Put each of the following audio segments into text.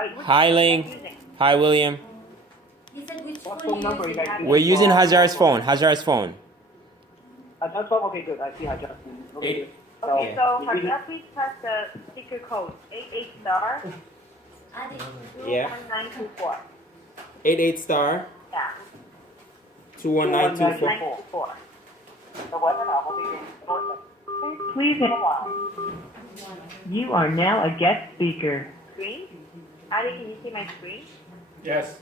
Hi, Ling. Hi, William. He said which What phone phone number you guys using? We're using Hajar's phone. Hajar's phone. That's all. Okay, good. I see Hajar. Okay. Okay, so Yeah. Hajar, please press the speaker code 88 star Yeah. 21924. 88 star Yeah. 21924. 924. The weapon will be shortly. Please. You are now a guest speaker. Screen. Adi, can you see my screen? Yes.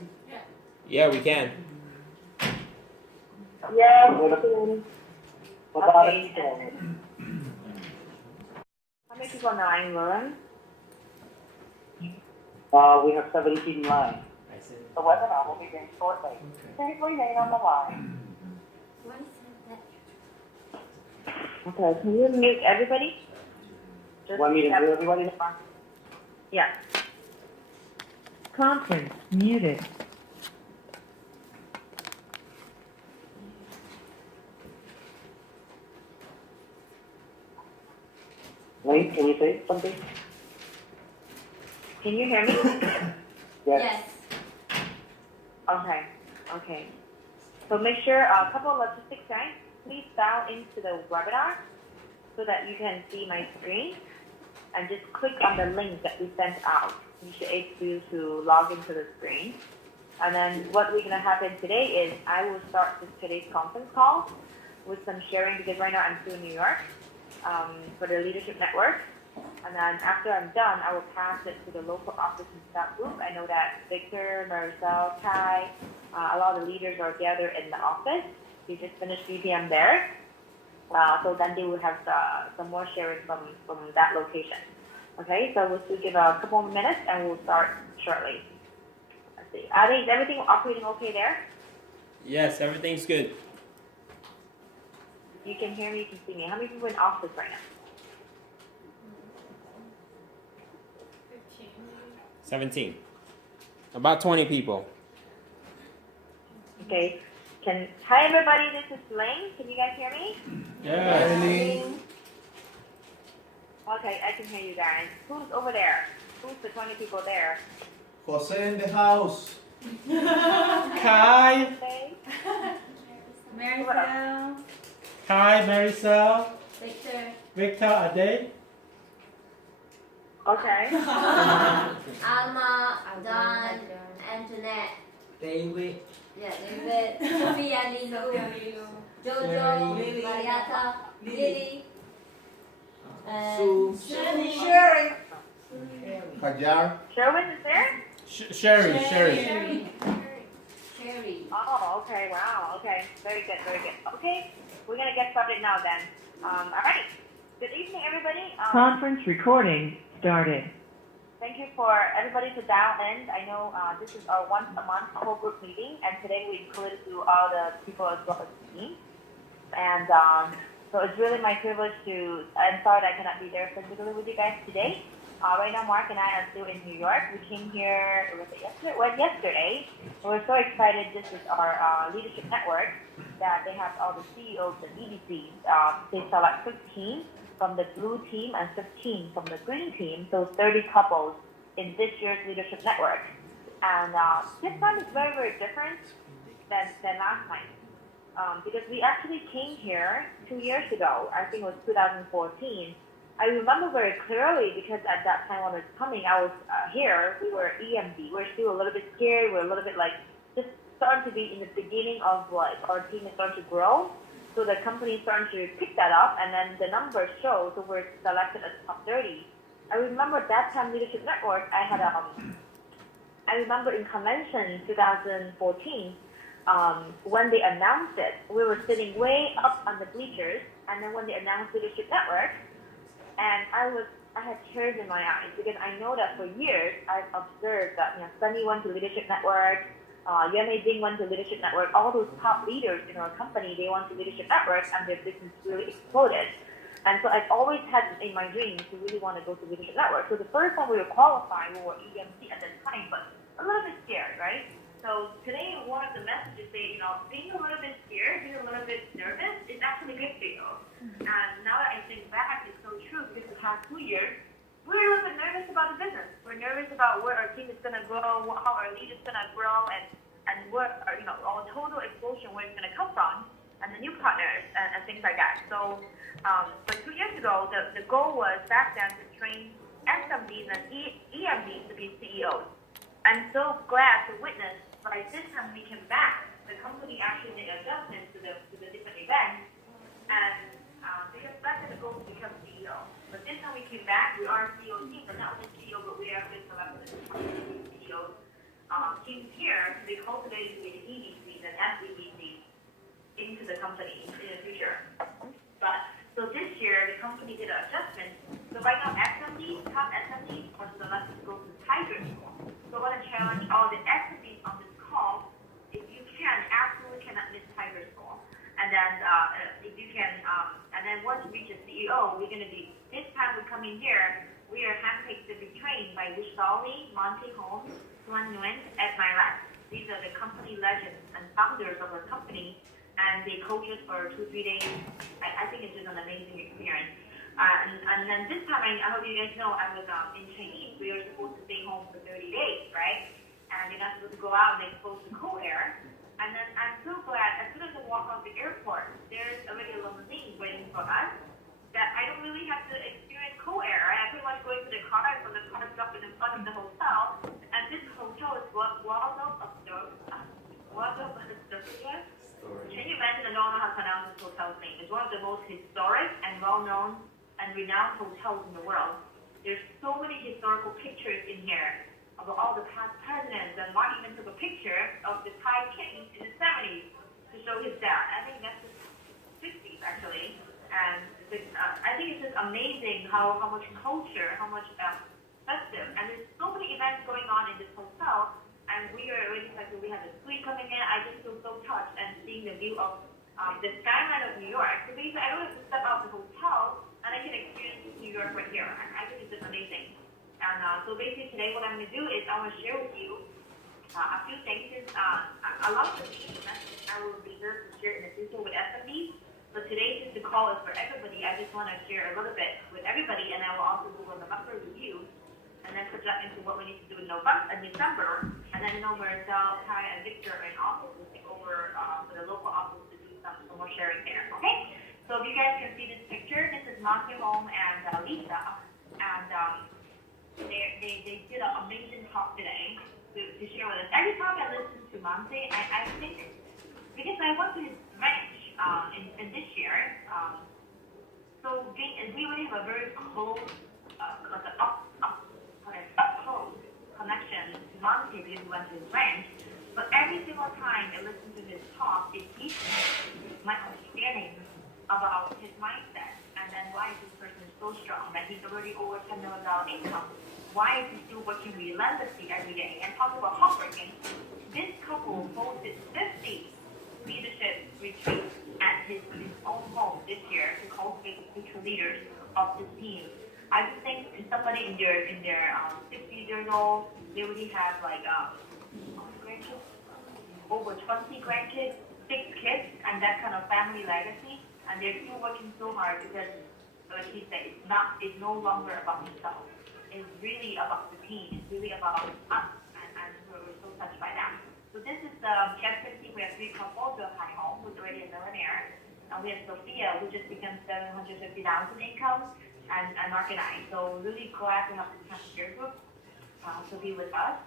Yeah, we can. Yeah. Okay. How many people on the line, Lauren? We have 17 lines. The weapon will be shortly. Please remain on the line. What is that? Okay, can you mute everybody? Want me to do everybody? Yeah. Conference muted. Wait, can you say something? Can you hear me? Yes. Okay. Okay. So make sure a couple of logistics, guys. Please dial into the webinar so that you can see my screen, and just click on the link that we sent out. You should able to log into the screen. And then what we're gonna happen today is I will start today's conference call with some sharing, because right now I'm still in New York for the Leadership Network. And then after I'm done, I will pass it to the local office and staff group. I know that Victor, Maricel, Kai, a lot of the leaders are gathered in the office. We just finished BPM there. So then they will have some more sharing from that location. Okay, so we'll still give a couple more minutes and we'll start shortly. Let's see. Is everything operating okay there? Yes, everything's good. You can hear me, you can see me. How many people in office right now? 17. About 20 people. Okay. Hi everybody, this is Ling. Can you guys hear me? Yeah. Okay, I can hear you guys. Who's over there? Who's the 20 people there? Jose in the house. Kai. Okay. Maricel, Hi, Maricel. Victor, Victor Ade. Okay. Alma, Adan, Antoinette, David, yeah, David, Sophia, Lilu, Jojo, Lily. Marietta, Lily, Sue, Sherry. Hajar. Sherwin is there? Sherry. Sherry. Oh, okay. Wow. Okay. Very good. Very good. Okay. We're going to get started now then. All right. Good evening, everybody. Conference recording started. Thank you for everybody to dial in. I know this is our once a month whole group meeting, and today we included to all the people as well as me. And so it's really my privilege to, I'm sorry that I cannot be there physically with you guys today. Right now, Mark and I are still in New York. We came here, was it yesterday? Well, yesterday. We're so excited. This is our leadership network that they have all the CEOs and EDCs. They select 15 from the blue team and 15 from the green team, so 30 couples in this year's leadership network. And this time is very, very different than last time. Because we actually came here 2 years ago. I think it was 2014. I remember very clearly because at that time when I was coming, I was here. We were EMD. We're still a little bit scared. We're a little bit like just starting to be in the beginning of like our team is starting to grow. So the company is starting to pick that up, and then the numbers show. So we're selected as top 30. I remember that time Leadership Network. I had I remember in convention 2014. When they announced it, we were sitting way up on the bleachers, and then when they announced Leadership Network, and I had tears in my eyes because I know that for years I've observed that Sunny went to Leadership Network, Yeme Ding went to Leadership Network, all those top leaders in our company, they went to Leadership Network and their business really exploded. And so I've always had in my dreams to really want to go to Leadership Network. So the first time we were qualified, we were EMC at that time, but a little bit scared, right? So today, one of the messages say, being a little bit scared, being a little bit nervous is actually good for you. And now that I think back, it's so true because the past 2 years, we're a little bit nervous about the business. We're nervous about where our team is going to grow, how our lead is going to grow, and what our total explosion, where it's going to come from, and the new partners and things like that. So, but 2 years ago, the goal was back then to train SMDs and EMDs to be CEOs. I'm so glad to witness by this time we came back, the company actually made adjustments to the different events, and they expected to go to become CEO. But this time we came back, we are CEO team, but not only CEO, but we actually selected CEO teams here to be cultivating the EVCs and SEVCs into the company in the future. But so this year the company did an adjustment. So right now SMDs, top SMDs are selected to go to Tiger School. So I want to challenge all the SMDs on this call. If you can, absolutely cannot miss Tiger School. And then if you can, and then once you reach a CEO, we're going to be, this time we come in here, we are handpicked to be trained by Vishali, Monty Holmes, Tuan Nguyen, Ed Myrat. These are the company legends and founders of our company, and they coach us for 2-3 days. I think it's just an amazing experience. And then this time, I hope you guys know, I was in Chinese. We were supposed to stay home for 30 days, right? And you're not supposed to go out and expose to cold air. And then I'm so glad, as soon as I walk out the airport, there's already a limousine waiting for us, that I don't really have to experience cold air. Right? I pretty much go into the car, and from the car stop in front of the hotel. And this hotel is Waldorf Astoria. Can you imagine? I don't know how to pronounce this hotel's name. It's one of the most historic and well-known and renowned hotels in the world. There's so many historical pictures in here of all the past presidents, and Mark even took a picture of the Thai king in the 70s to show his dad. I think that's the 60s actually. And I think it's just amazing how much culture, how much festive, and there's so many events going on in this hotel. And we are already like, we have the suite coming in. I just feel so touched and seeing the view of the skyline of New York. So basically, I don't have to step out the hotel, and I can experience New York right here. And I think it's just amazing. And so basically today, what I'm going to do is I want to share with you a few things. A lot of the things I will be here to share in the future with SMBs. But today, since the call is for everybody, I just want to share a little bit with everybody, and I will also do a November review, and then project into what we need to do in December, and then Marcel, Kai, and Victor in office will take over for the local office to do some more sharing there. Okay? So if you guys can see this picture, this is Monty Home and Lisa, and they did an amazing talk today to share with us. Every time I listen to Monty, I think, because I went to his ranch in this year, so we really have a very close, like an up close connection to Monty because we went to his ranch. But every single time I listen to his talk, it deepens my understanding about his mindset, and then why this person is so strong, that he's already over $10 million income. Why is he still working relentlessly every day? And talk about heartbreaking. This couple hosted 50 leadership retreats at his own home this year to cultivate the future leaders of this team. I just think to somebody in their 60 years old, they already have like grandkids, over 20 grandkids, 6 kids, and that kind of family legacy. And they're still working so hard because, like he said, it's no longer about himself. It's really about the team. It's really about us, and we're so touched by that. So this is the Chapter team. We have 3 couples. We have Hai Hong, who's already a millionaire. And we have Sophia, who just became $750,000 income, and Mark and I. So really glad to have this kind of peer group to be with us.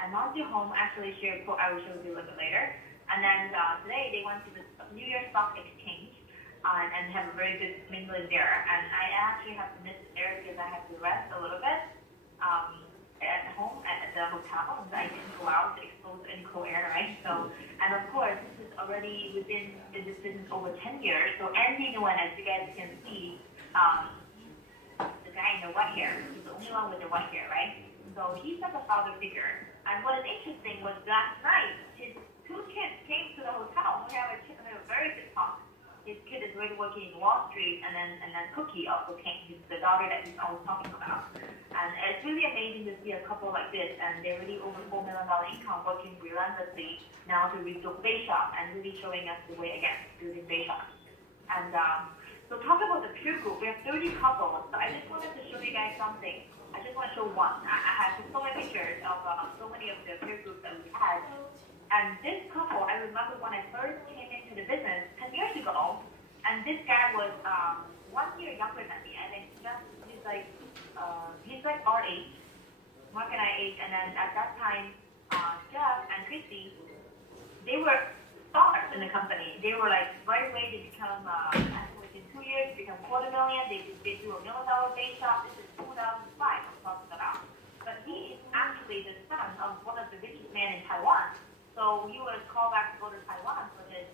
And Monty Home actually shared, I will show you a little bit later. And then today they went to the New York Stock Exchange and have a very good mingling there. And I actually have to miss there because I have to rest a little bit at home at the hotel. So I didn't go out to expose any cold air, right? So, and of course, this is already within this business over 10 years. So Andy Nguyen, as you guys can see, the guy in the white hair, he's the only one with the white hair, right? So he's like a father figure. And what is interesting was last night, his 2 kids came to the hotel. We have a very good talk. His kid is already working in Wall Street, and then Cookie also came. He's the daughter that he's always talking about. And it's really amazing to see a couple like this, and they're really over $4 million income, working relentlessly now to rebuild Bay Shop and really showing us the way again, building Bay Shop. And so talk about the peer group. We have 30 couples. So I just wanted to show you guys something. I just want to show one. I have so many pictures of so many of the peer groups that we had. And this couple, I remember when I first came into the business 10 years ago, and this guy was 1 year younger than me. I think he's like our age, Mark and I age. And then at that time, Jeff and Christy, they were stars in the company. They were like right away they become I think within 2 years they become $250,000. They do $1 million base shop. This is 2005 I'm talking about. But he is actually the son of one of the richest men in Taiwan. So he was called back to go to Taiwan for his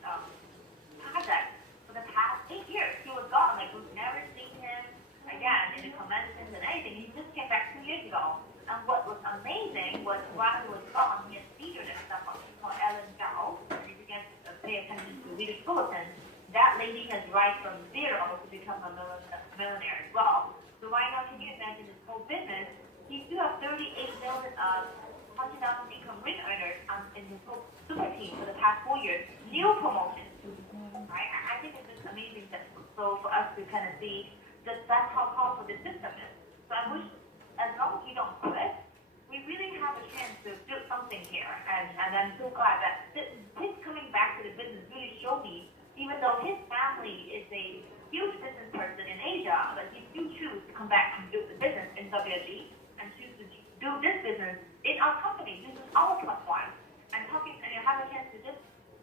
project. For the past 8 years, he was gone. Like we've never seen him again in the conventions and anything. He just came back 2 years ago. And what was amazing was while he was gone, he had featured and stuff called Ellen Zhao. And if you guys pay attention to Leader's Bulletin, that lady has rise from zero to become a millionaire as well. So right now, can you imagine this whole business? He still has 38 million $100,000 income rate earners in his whole super team for the past 4 years. New promotions, right? I think it's just amazing. So for us to kind of see that that's how powerful the system is. So I wish, as long as we don't quit, we really have a chance to build something here. And I'm so glad that his coming back to the business really showed me, even though his family is a huge business person in Asia, but he still choose to come back and build the business in WFG and choose to do this business in our company, using our platform. And talking, and you have a chance to just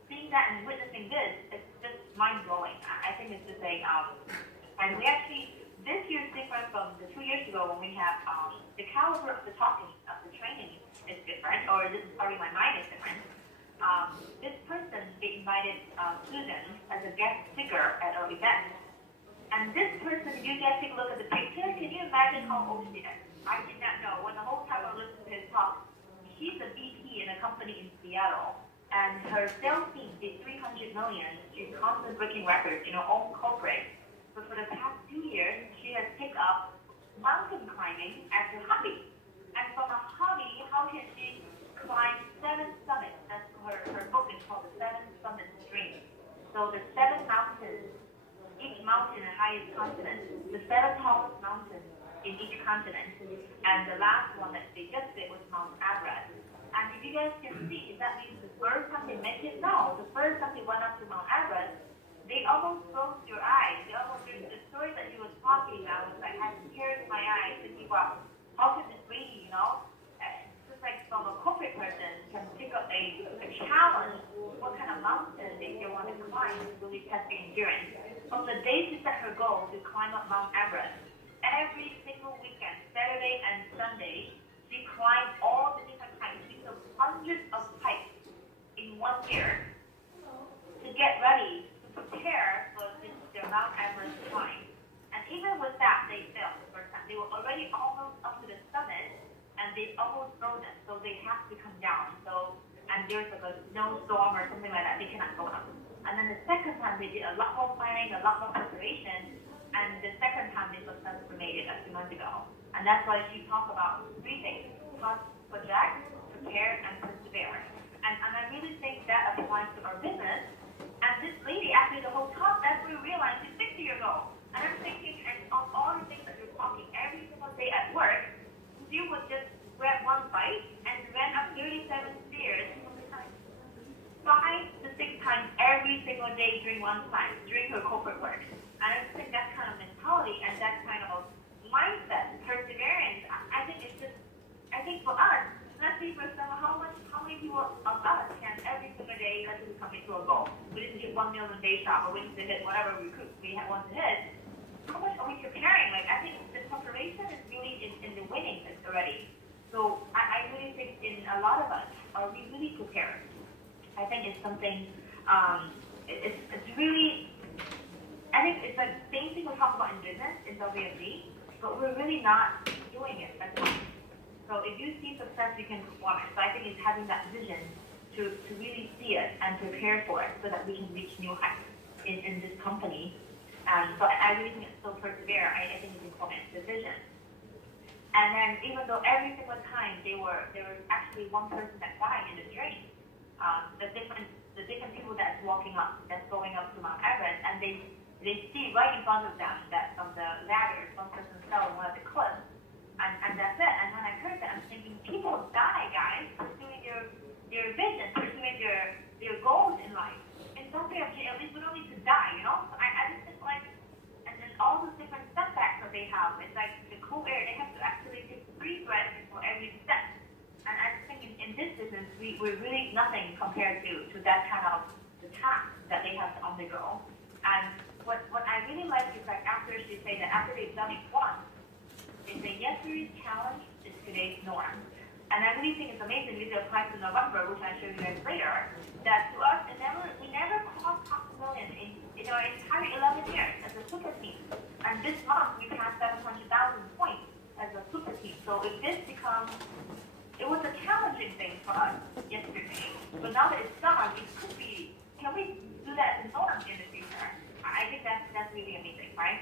seeing that and witnessing this, it's just mind blowing. I think it's just and we actually, this year's different from the 2 years ago when we have the caliber of the talking, of the training is different, or this is probably my mind is different. This person, they invited Susan as a guest speaker at our event. And this person, if you guys take a look at the picture, can you imagine how old she is? I did not know. When the whole time I listened to his talk, she's a VP in a company in Seattle. And her sales team did $300 million. She's constantly breaking records in her own corporate. But for the past 2 years, she has picked up mountain climbing as her hobby. And from a hobby, how can she climb 7 summits? That's her book is called The 7 Summit Stream. So the 7 mountains, each mountain in the highest continent, the 7 tallest mountains in each continent. And the last one that they just did was Mount Everest. And if you guys can see, that means the first time they make it? No, the first time they went up to Mount Everest, they almost closed your eyes. There's the story that he was talking, I was like, I had tears in my eyes, thinking, wow, how could this lady, just like from a corporate person, can pick up a challenge, what kind of mountain they want to climb to really test the endurance. From the day she set her goal to climb up Mount Everest, every single weekend, Saturday and Sunday, she climbed all the different hikes. She took hundreds of hikes in 1 year to get ready, to prepare for their Mount Everest climb. And even with that, they failed the first time. They were already almost up to the summit, and they almost frozen, so they have to come down. And there's like a snowstorm or something like that, they cannot go up. And then the second time, they did a lot more planning, a lot more preparation, and the second time they successfully made it a few months ago. And that's why she talked about 3 things: project, prepare, and persevere. And I really think that applies to our business. And this lady, after the whole talk, that's when we realized she's 60 years old. And I'm thinking, and of all the things that you're talking every single day at work, she would just grab one bite and ran up 37 stairs 5 to 6 times every single day during her corporate work. And I think that kind of mentality and that kind of mindset, perseverance, I think for us, let's see for example, how many people of us can every single day, let's say we commit to a goal. We need to hit 1 million day shop, or we need to hit whatever we want to hit. How much are we preparing? Like, I think the preparation is really in the winning already. So I really think in a lot of us, are we really prepared? I think it's something, it's really, I think it's like the same thing we talk about in business, in WFG, but we're really not doing it as much. So if you see success, you can perform it. So I think it's having that vision to really see it and prepare for it so that we can reach new heights in this company. So I really think it's so persevere. I think it's important, the vision. And then even though every single time there was actually one person that died in the journey, the different people that's going up to Mount Everest, and they see right in front of them that from the ladders, one person fell on one of the cliffs. And that's it. And when I heard that, I'm thinking, people die, guys, pursuing your vision, pursuing your goals in life. In WFG, at least we don't need to die, you know? So I just think like, and then all those different setbacks that they have, it's like the cool air, they have to actually take 3 breaths before every step. And I think in this business, we're really nothing compared to that kind of the task that they have to undergo. And what I really like is like after she say that after they've done it once, they say yesterday's challenge is today's norm. And I really think it's amazing. This applies to November, which I'll show you guys later. That to us, we never crossed $500,000 in our entire 11 years as a super team. And this month we passed 700,000 points as a super team. So if this becomes, it was a challenging thing for us yesterday. But now that it's done, it could be. Can we do that as a norm in the future? I think that's really amazing, right?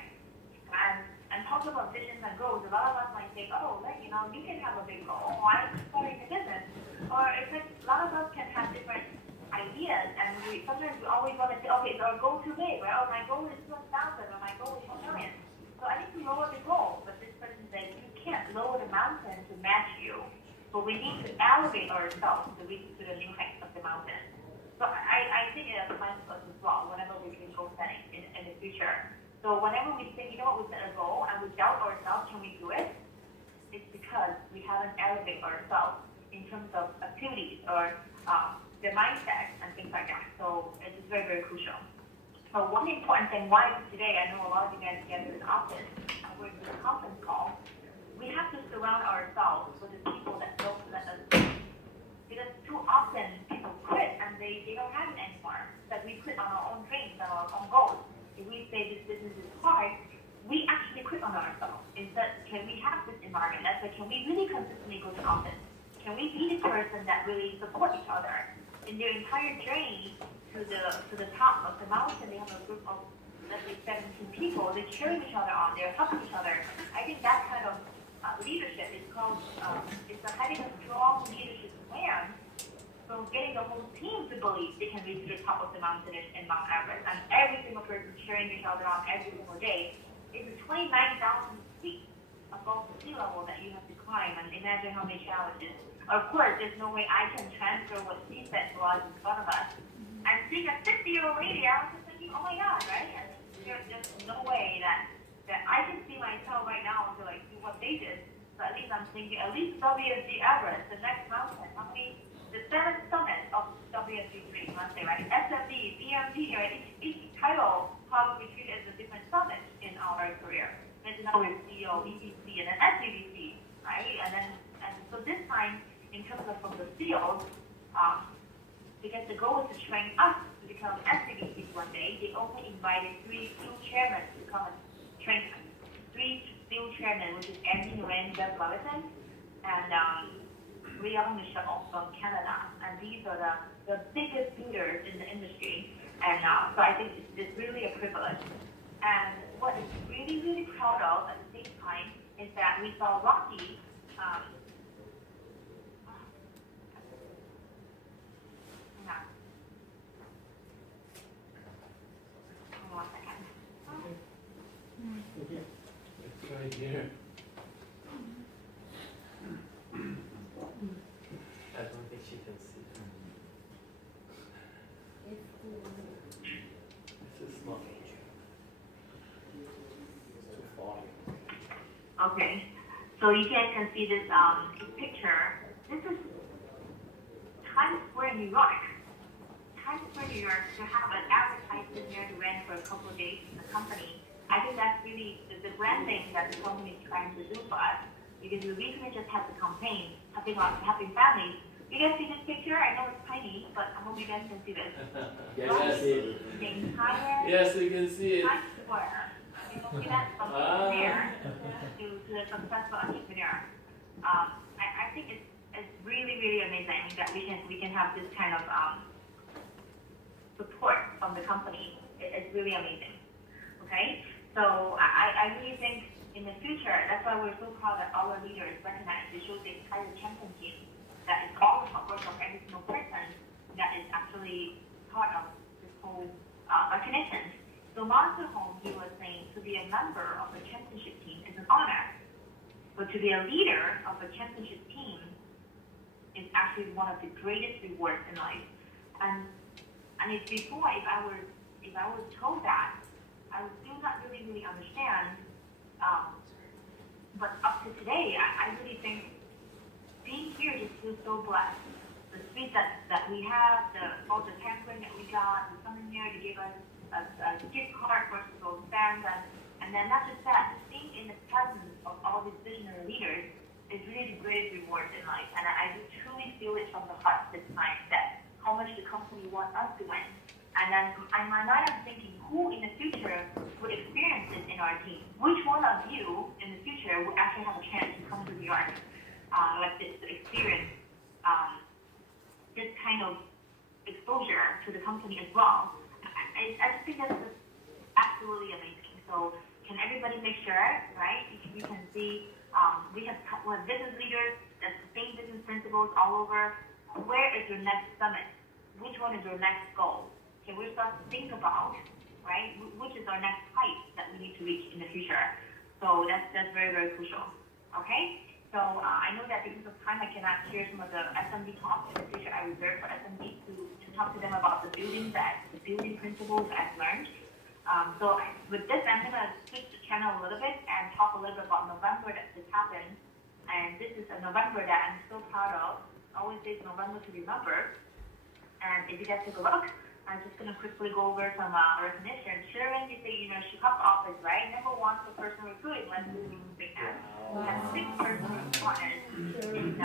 And talking about visions and goals, a lot of us might think, oh, like, you know, you can have a big goal. Why are you starting a business? Or it's like a lot of us can have different ideas, and sometimes we always want to say, okay, is our goal too big? Right? Oh, my goal is 1,000, or my goal is 1 million. So I need to lower the goal. But this person says you can't lower the mountain to match you, but we need to elevate ourselves to reach to the new heights of the mountain. So I think it applies to us as well whenever we do goal setting in the future. So whenever we think, you know what, we set a goal and we doubt ourselves, can we do it? It's because we haven't elevated ourselves in terms of activities or the mindset and things like that. So it's very, very crucial. So one important thing, why today, I know a lot of you guys get to the office, we're in this conference call, we have to surround ourselves with the people that don't let us do. Because too often people quit and they don't have it anymore. That we quit on our own dreams and our own goals. If we say this business is hard, we actually quit on ourselves. Instead, can we have this environment? That's like, can we really consistently go to office? Can we be the person that really support each other? In their entire journey to the top of the mountain, they have a group of, let's say, 17 people. They're cheering each other on. They're helping each other. I think that kind of leadership is called, it's having a strong leadership plan. So getting the whole team to believe they can reach the top of the mountain in Mount Everest, and every single person cheering each other on every single day, is 29,000 feet above the sea level that you have to climb, and imagine how many challenges. Of course, there's no way I can transfer what she said to us in front of us. And seeing a 50-year-old lady, I was just thinking, oh my God, right? And there's no way that I can see myself right now to like do what they did. So at least I'm thinking, at least WFG Everest, the next mountain, how many? The 7 summits of WFG3, let's say, right? SFD, BMT, right? Each title probably treated as a different summit in our career. And now we're CEO, EPC, and then SVBC, right? And so this time, in terms of from the field, because the goal is to train us to become SVBC one day, they only invited 3 field chairmen to come and train us. 3 field chairmen, which is Andy Nguyen, Jeff Leviton, and Michelle from Canada, and these are the biggest leaders in the industry, and so I think it's really a privilege. And what is really, really proud of at the same time is that we saw Rocky. Hang on 1 second. It's right here. I don't think she can see. It's a small page. It's too far. Okay, so you guys can see this picture. This is Times Square, New York. Times Square, New York, to have an advertisement there to rent for a couple of days in the company. I think that's really the branding that the company is trying to do for us. Because we recently just had the campaign, Helping Families. You guys see this picture? I know it's tiny, but I hope you guys can see this. Yes, The entire yes, we can see it. Times Square. You can see that from there to the successful entrepreneur. I think it's really, really amazing that we can have this kind of support from the company. It's really amazing. Okay, so I really think in the future, that's why we're so proud that our leaders recognize they show the entire champion team that is all the work of every single person that is actually part of this whole recognition. So Monster Home, he was saying to be a member of the championship team is an honor. But to be a leader of a championship team is actually one of the greatest rewards in life. And if before, if I was told that, I would still not really understand. But up to today, I really think being here just feels so blessed. The suite that we have, all the pampering that we got, the someone here to give us a gift card for those fans, and then not just that, being in the presence of all these visionary leaders is really the greatest reward in life. And I do truly feel it from the heart this time that how much the company wants us to win. And then in my mind, I'm thinking, who in the future would experience this in our team? Which one of you in the future would actually have a chance to come to New York, like this, to experience this kind of exposure to the company as well? I just think that's just absolutely amazing. So can everybody make sure, right? You can see we have business leaders, that's the same business principles all over. Where is your next summit? Which one is your next goal? Can we start to think about, right? Which is our next height that we need to reach in the future? So that's very crucial. Okay. So I know that because of time, I cannot share some of the SMB talks in the future. I reserve for SMB to talk to them about the building principles I've learned. So with this, I'm gonna switch the channel a little bit and talk a little bit about November that this happened. And this is a November that I'm so proud of. I always say it's November to remember. And if you guys take a look, I'm just going to quickly go over some recognition. Sharon, you say, she cut office, right? Number 1 for personal recruiting. Let's move to big man. We have 6 personal partners in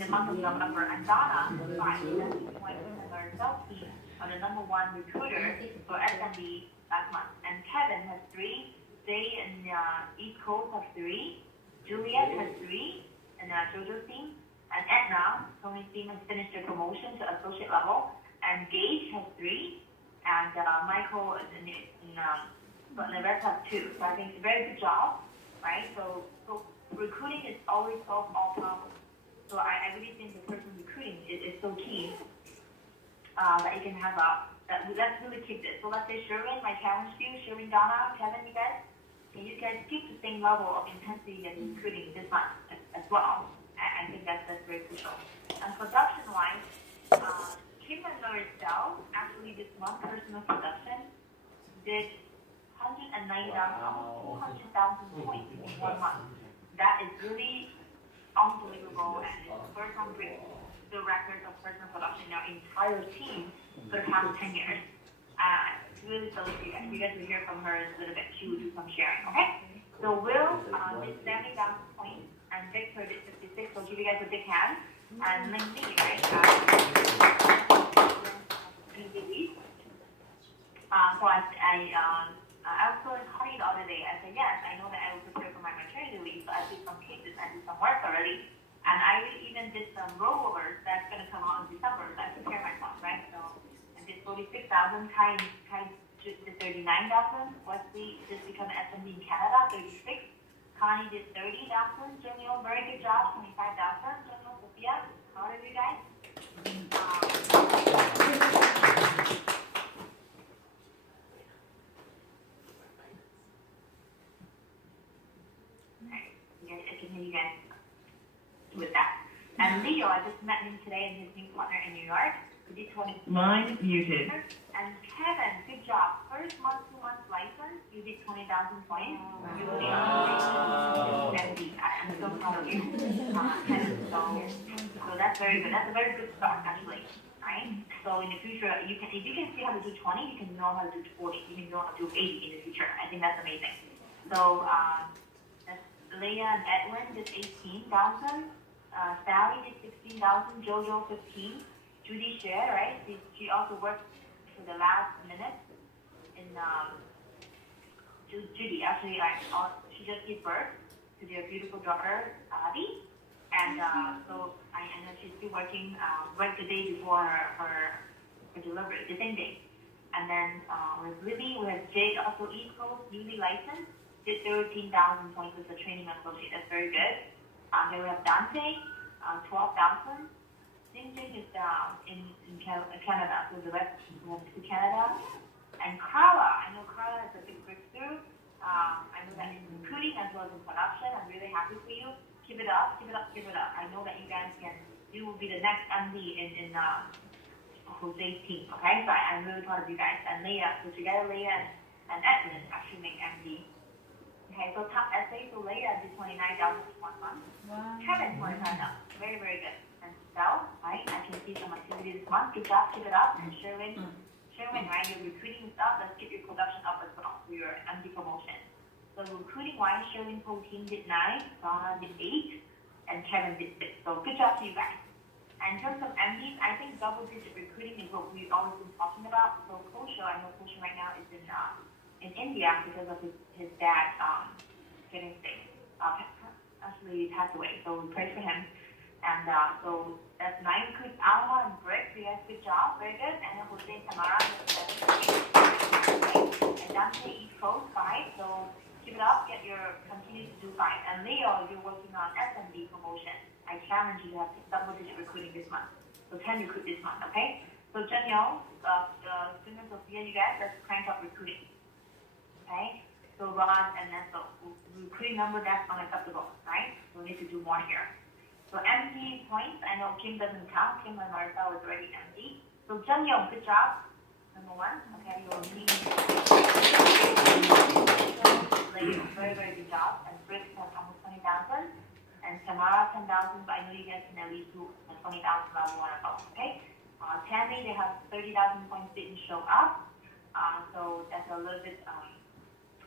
the month of November. And Donna, 5. That's 20% of our sales team on the number 1 recruiter for SMB last month. And Kevin has 3. Jay and East Coast have 3. Juliet has 3. And JoJo's team. And Edna, Tony's team, has finished their promotion to associate level. And Gage has 3, and Michael and the rest have 2. So I think it's a very good job, right? So recruiting is always solve all problems. So I really think the person recruiting is so key that you can have let's really keep this. So let's say Sherwin, my challenge to you, Sherwin, Donna, Kevin, can you guys keep the same level of intensity as recruiting this month as well? I think that's very crucial. And production-wise, Kim and Maricel, actually this one personal production did 190,000, almost 200,000 points in 1 month. That is really unbelievable, and it's the first time breaking the record of personal production in our entire team for the past 10 years. Really salute you guys. You guys will hear from her in a little bit. She will do some sharing, okay? So Will did 70,000 points, and Victor did 56, so give you guys a big hand. And Lindsay, right? So I was telling Connie the other day, I said, yes, I know that I will prepare for my maternity leave, so I did some cases, I did some work already. And I even did some rollovers that's going to come out in December, so I prepare myself, right? So I did 46,000, Kai did 39,000, Wesley just become an SMB in Canada, 36. Connie did 30,000, Jamil, very good job, 25,000. Jamil, Sophia, how are you guys? I can hear you guys with that. And Leo, I just met him today and his new partner in New York. We did 20. Line muted. And Kevin, good job. First month, 2 months license, you did 20,000 points. You really amazing. I'm so proud of you, Kevin. So that's very good. That's a very good start, actually. Right? So in the future, if you can see how to do 20, you can know how to do 40. You can know how to do 80 in the future. I think that's amazing. So that's Leah and Edwin did 18,000. Sally did 16,000. Jojo 15. Judy shared, right? She also worked for the last minute in Judy. Actually, she just gave birth to their beautiful daughter, Abby. And so I know she's still working right the day before her delivery, the same day. And then with Libby, we have Jade, also East Coast, newly licensed, did 13,000 points as a training associate. That's very good. Then we have Dante, 12,000. Jingjing is in Canada, so the rest went to Canada. And Carla, I know Carla has a big breakthrough. I know that in recruiting as well as in production. I'm really happy for you. Keep it up, keep it up, keep it up. I know that you guys can. You will be the next MD in Jose's team. Okay, so I'm really proud of you guys. And Leah, so together Leah and Edmund actually make MD. Okay, so top essay, so Leah did 29,000 in 1 month. Wow. Kevin 25,000. Very, very good. And Stell, right? I can see some activity this month. Good job, keep it up. And Sherwin, right? You're recruiting stuff. Let's get your production up as well for your MD promotion. So recruiting wise, Sherwin's whole team did 9, Donna did 8, and Kevin did 6. So good job to you guys. And in terms of MDs, I think double-digit recruiting is what we've always been talking about. So Kosho, I know Kosho right now is in India because of his dad getting sick. Actually passed away. So we pray for him. And so that's 9 recruits, Alma and Brick. You guys, good job, very good. And then Jose and Tamara, and Dante East Coast 5. So keep it up, continue to do 5. And Leo, you're working on SMB promotion. I challenge you to have double-digit recruiting this month. So 10 recruit this month, okay? So Jenyo, students Sophia, you guys, let's crank up recruiting. Okay? So Rod and Nestle, recruiting number, that's unacceptable, right? So we need to do more here. So MD points, I know Kim doesn't count. Kim and Martha was already MD. So Jenyo, good job. Number 1, okay? Your team. Very, very good job. And Britt has almost 20,000. And Tamara 10,000, but I know you guys can at least do the 20,000 level 1 above, okay? Tammy, they have 30,000 points didn't show up. So that's a little bit,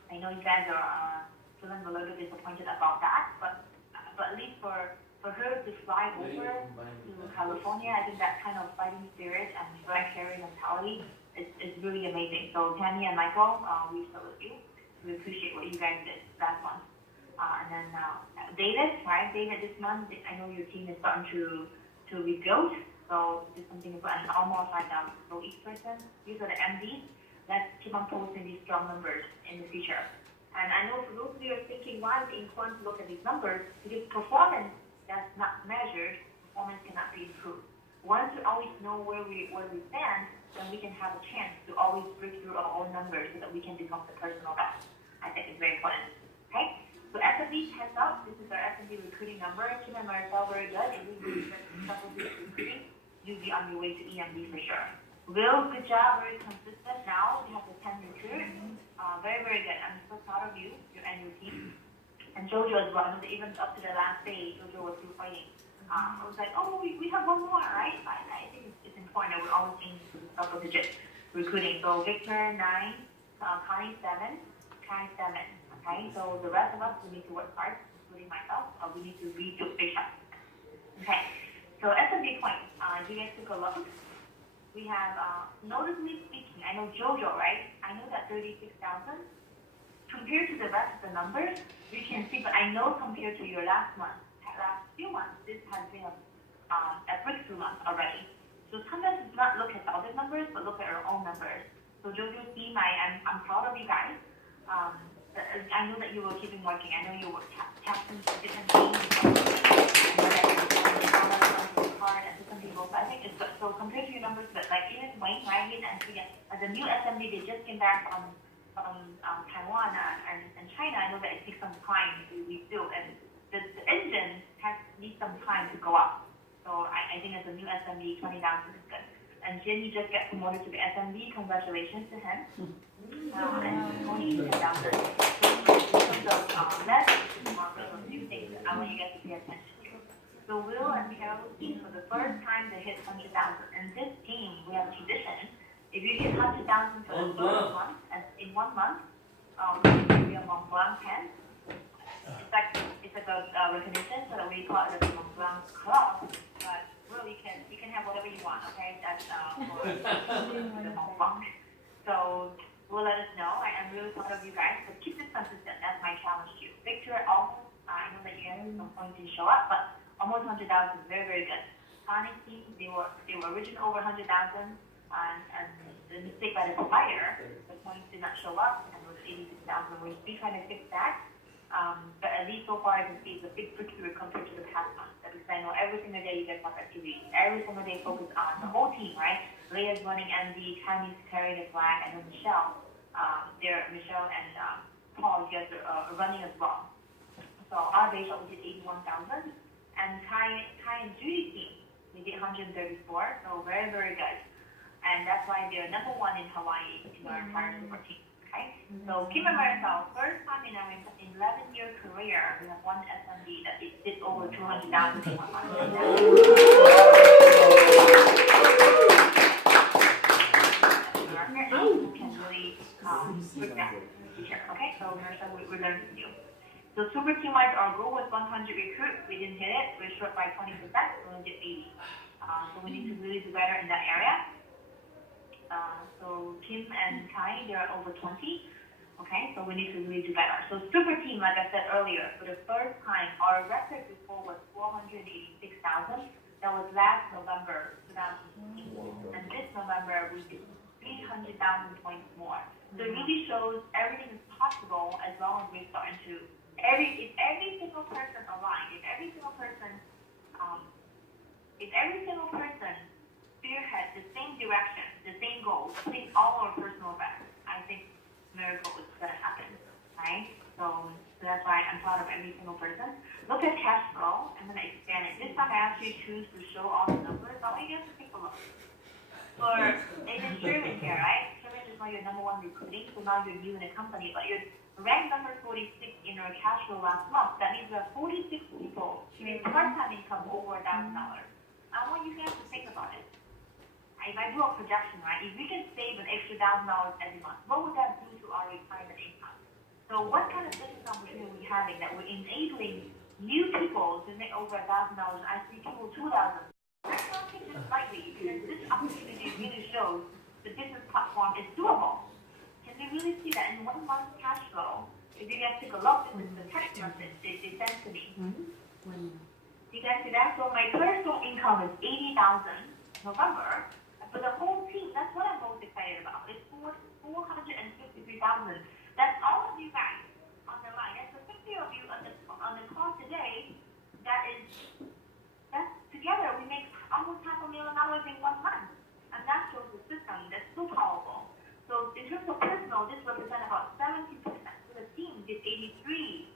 I know you guys are feeling a little bit disappointed about that, but at least for her to fly over to California, I think that kind of fighting spirit and flag carrying mentality is really amazing. So Tammy and Michael, we salute you. We appreciate what you guys did last month. And then David, right? David, this month, I know your team is starting to rebuild. So this is something about an almost 5,000. So each person, these are the MDs. Let's keep on posting these strong numbers in the future. And I know for those of you who are thinking, why is it important to look at these numbers? Because performance that's not measured, performance cannot be improved. Once we always know where we stand, then we can have a chance to always break through our own numbers so that we can become the personal best. I think it's very important. Okay? So SMB, heads up, this is our SMB recruiting number. Kim and Marcel, very good. If we do double-digit recruiting, you'll be on your way to EMD for sure. Will, good job, very consistent. Now we have the 10 recruits. Very, very good. I'm so proud of you and your team. And Jojo as well. Even up to the last day, Jojo was still fighting. I was like, oh, we have one more, right? I think it's important that we're always aiming for this double-digit recruiting. So Victor 9, Connie 7, Kai 7. Okay, so the rest of us, we need to work hard, including myself. We need to read the picture. Okay, so SMB points. You guys took a look. We have, notably speaking, I know Jojo, right? I know that 36,000. Compared to the rest of the numbers, you can see, but I know compared to your last few months, this has been a breakthrough month already. So sometimes it's not look at the other numbers, but look at our own numbers. So Jojo team, I'm proud of you guys. I know that you were keeping working. I know you were captains for different teams. I know that you were hard and different people. So I think it's good. So compared to your numbers, but like even Wayne, right, and as a new SMB, they just came back from Taiwan and China. I know that it takes some time to rebuild, and the engine needs some time to go up. So I think as a new SMB, 20,000 is good. And Jenny just got promoted to the SMB. Congratulations to him. And Tony is down there. So in terms of messages, a few things I want you guys to pay attention to. So Will and Carol's team, for the first time, they hit 100,000. And this team, we have a tradition. If you hit 100,000 for the first month, and in 1 month, we have Mont Blanc 10. It's like a recognition, so that we call it the Mont Blanc Club. But really, you can have whatever you want, okay? That's for the Mont Blanc. So will let us know. I'm really proud of you guys, but keep this consistent. That's my challenge to you. Victor, almost, I know that you guys at some point didn't show up, but almost 100,000 is very, very good. Connie's team, they were originally over 100,000, and the mistake by the supplier, the points did not show up, and it was 86,000. We're still trying to fix that. But at least so far, I can see it's a big breakthrough compared to the past month. Because I know every single day you guys have activities. Every single day focus on the whole team, right? Leah's running MD, Tammy's carrying the flag, and then Michelle and Paul, you guys are running as well. So our base shop, we did 81,000, and Kai and Judy team, we did 134, so very, very good. And that's why they're number one in Hawaii in our entire super team. Okay? So Kim and myself, first time in our 11-year career, we have one SMB that did over 200,000 in 1 month. Can really look that feature. Okay, so we learned from you. So super team wise, our goal was 100 recruits. We didn't hit it. We're short by 20%. We only did 80. So we need to really do better in that area. So Kim and Kai, they're over 20. Okay, so we need to really do better. So super team, like I said earlier, for the first time, our record before was 486,000. That was last November 2016. And this November, we did 300,000 points more. So it really shows everything is possible as long as we start into if every single person aligned, if every single person spearheads the same direction, the same goals, think all our personal best, I think miracle is gonna happen, right? So that's why I'm proud of every single person. Look at cash flow. I'm gonna expand it. This time I actually choose to show all the numbers. I want you guys to take a look. For Agent Sherman here, right? Sherman is now your number one recruiting, so now you're new in the company, but you're ranked number 46 in our cash flow last month. That means we have 46 people with part-time income over $1,000. I want you guys to think about it. If I do a projection, right, if we can save an extra $1,000 every month, what would that do to our retirement income? So what kind of business opportunity are we having that we're enabling new people to make over $1,000? I see people $2,000. Let's not take this lightly, because this opportunity really shows the business platform is doable. Can you really see that in 1 month cash flow? If you guys take a look, this is the text message they sent to me. You guys see that? So my personal income is 80,000 November. For the whole team, that's what I'm most excited about. It's 453,000. That's all of you guys on the line. That's the 50 of you on the call today. That's together we make almost $500,000 in 1 month, and that shows the system that's so powerful. So in terms of personal, this represents about 70%. So the team did 83.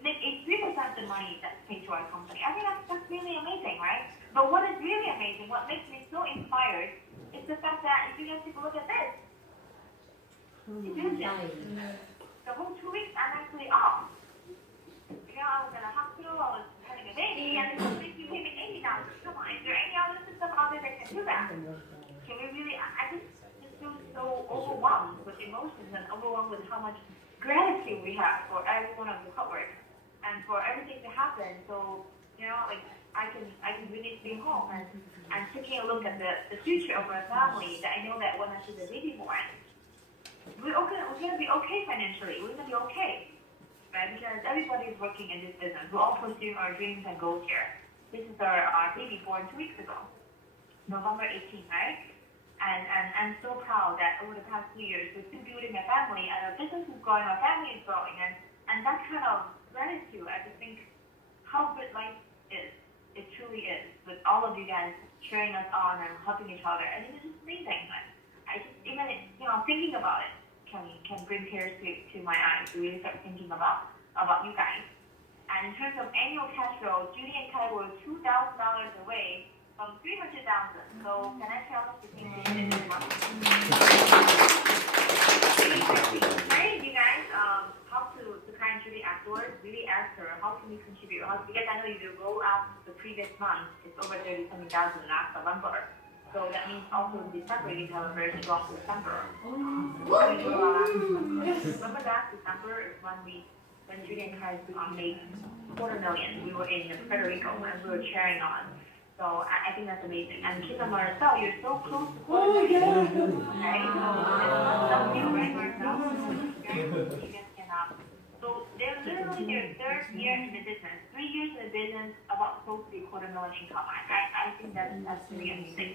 Make 83% of the money that's paid to our company. I think that's really amazing, right? But what is really amazing, what makes me so inspired, is the fact that if you guys take a look at this, the whole 2 weeks I'm actually off. You know, I was in a hospital, I was having a baby, and this week you pay me $80. Come on, is there any other system out there that can do that? Can we really? I just feel so overwhelmed with emotions and overwhelmed with how much gratitude we have for everyone of the coverage and for everything to happen. So, you know, like I can really stay home and taking a look at the future of our family, that I know that when I see the baby born, we're gonna be okay financially. We're gonna be okay, right? Because everybody is working in this business. We're all pursuing our dreams and goals here. This is our baby born 2 weeks ago, November 18th, right? And I'm so proud that over the past 2 years, we're still building a family, and our business is growing, our family is growing, and that kind of gratitude, I just think how good life is. It truly is, with all of you guys cheering us on and helping each other. And it's just amazing. I just, even, thinking about it can bring tears to my eyes to really start thinking about you guys. And in terms of annual cash flow, Judy and Kai were $2,000 away from 300,000. So can I tell us the same thing this month? Right, you guys, talk to Kai and Judy afterwards. Really ask her, how can we contribute? Because I know you roll out the previous month, it's over 30,000 last November. So that means also in December you have a very strong December. Remember last December is when Judy and Kai made $250,000. We were in Puerto Rico and we were cheering on. So I think that's amazing. And Kim and Marcel, you're so close to $250,000. Okay, so it's something, right, Marcel? You guys cannot. So they're literally their third year in the business, 3 years in the business, about close to $250,000 income. I think that's really amazing.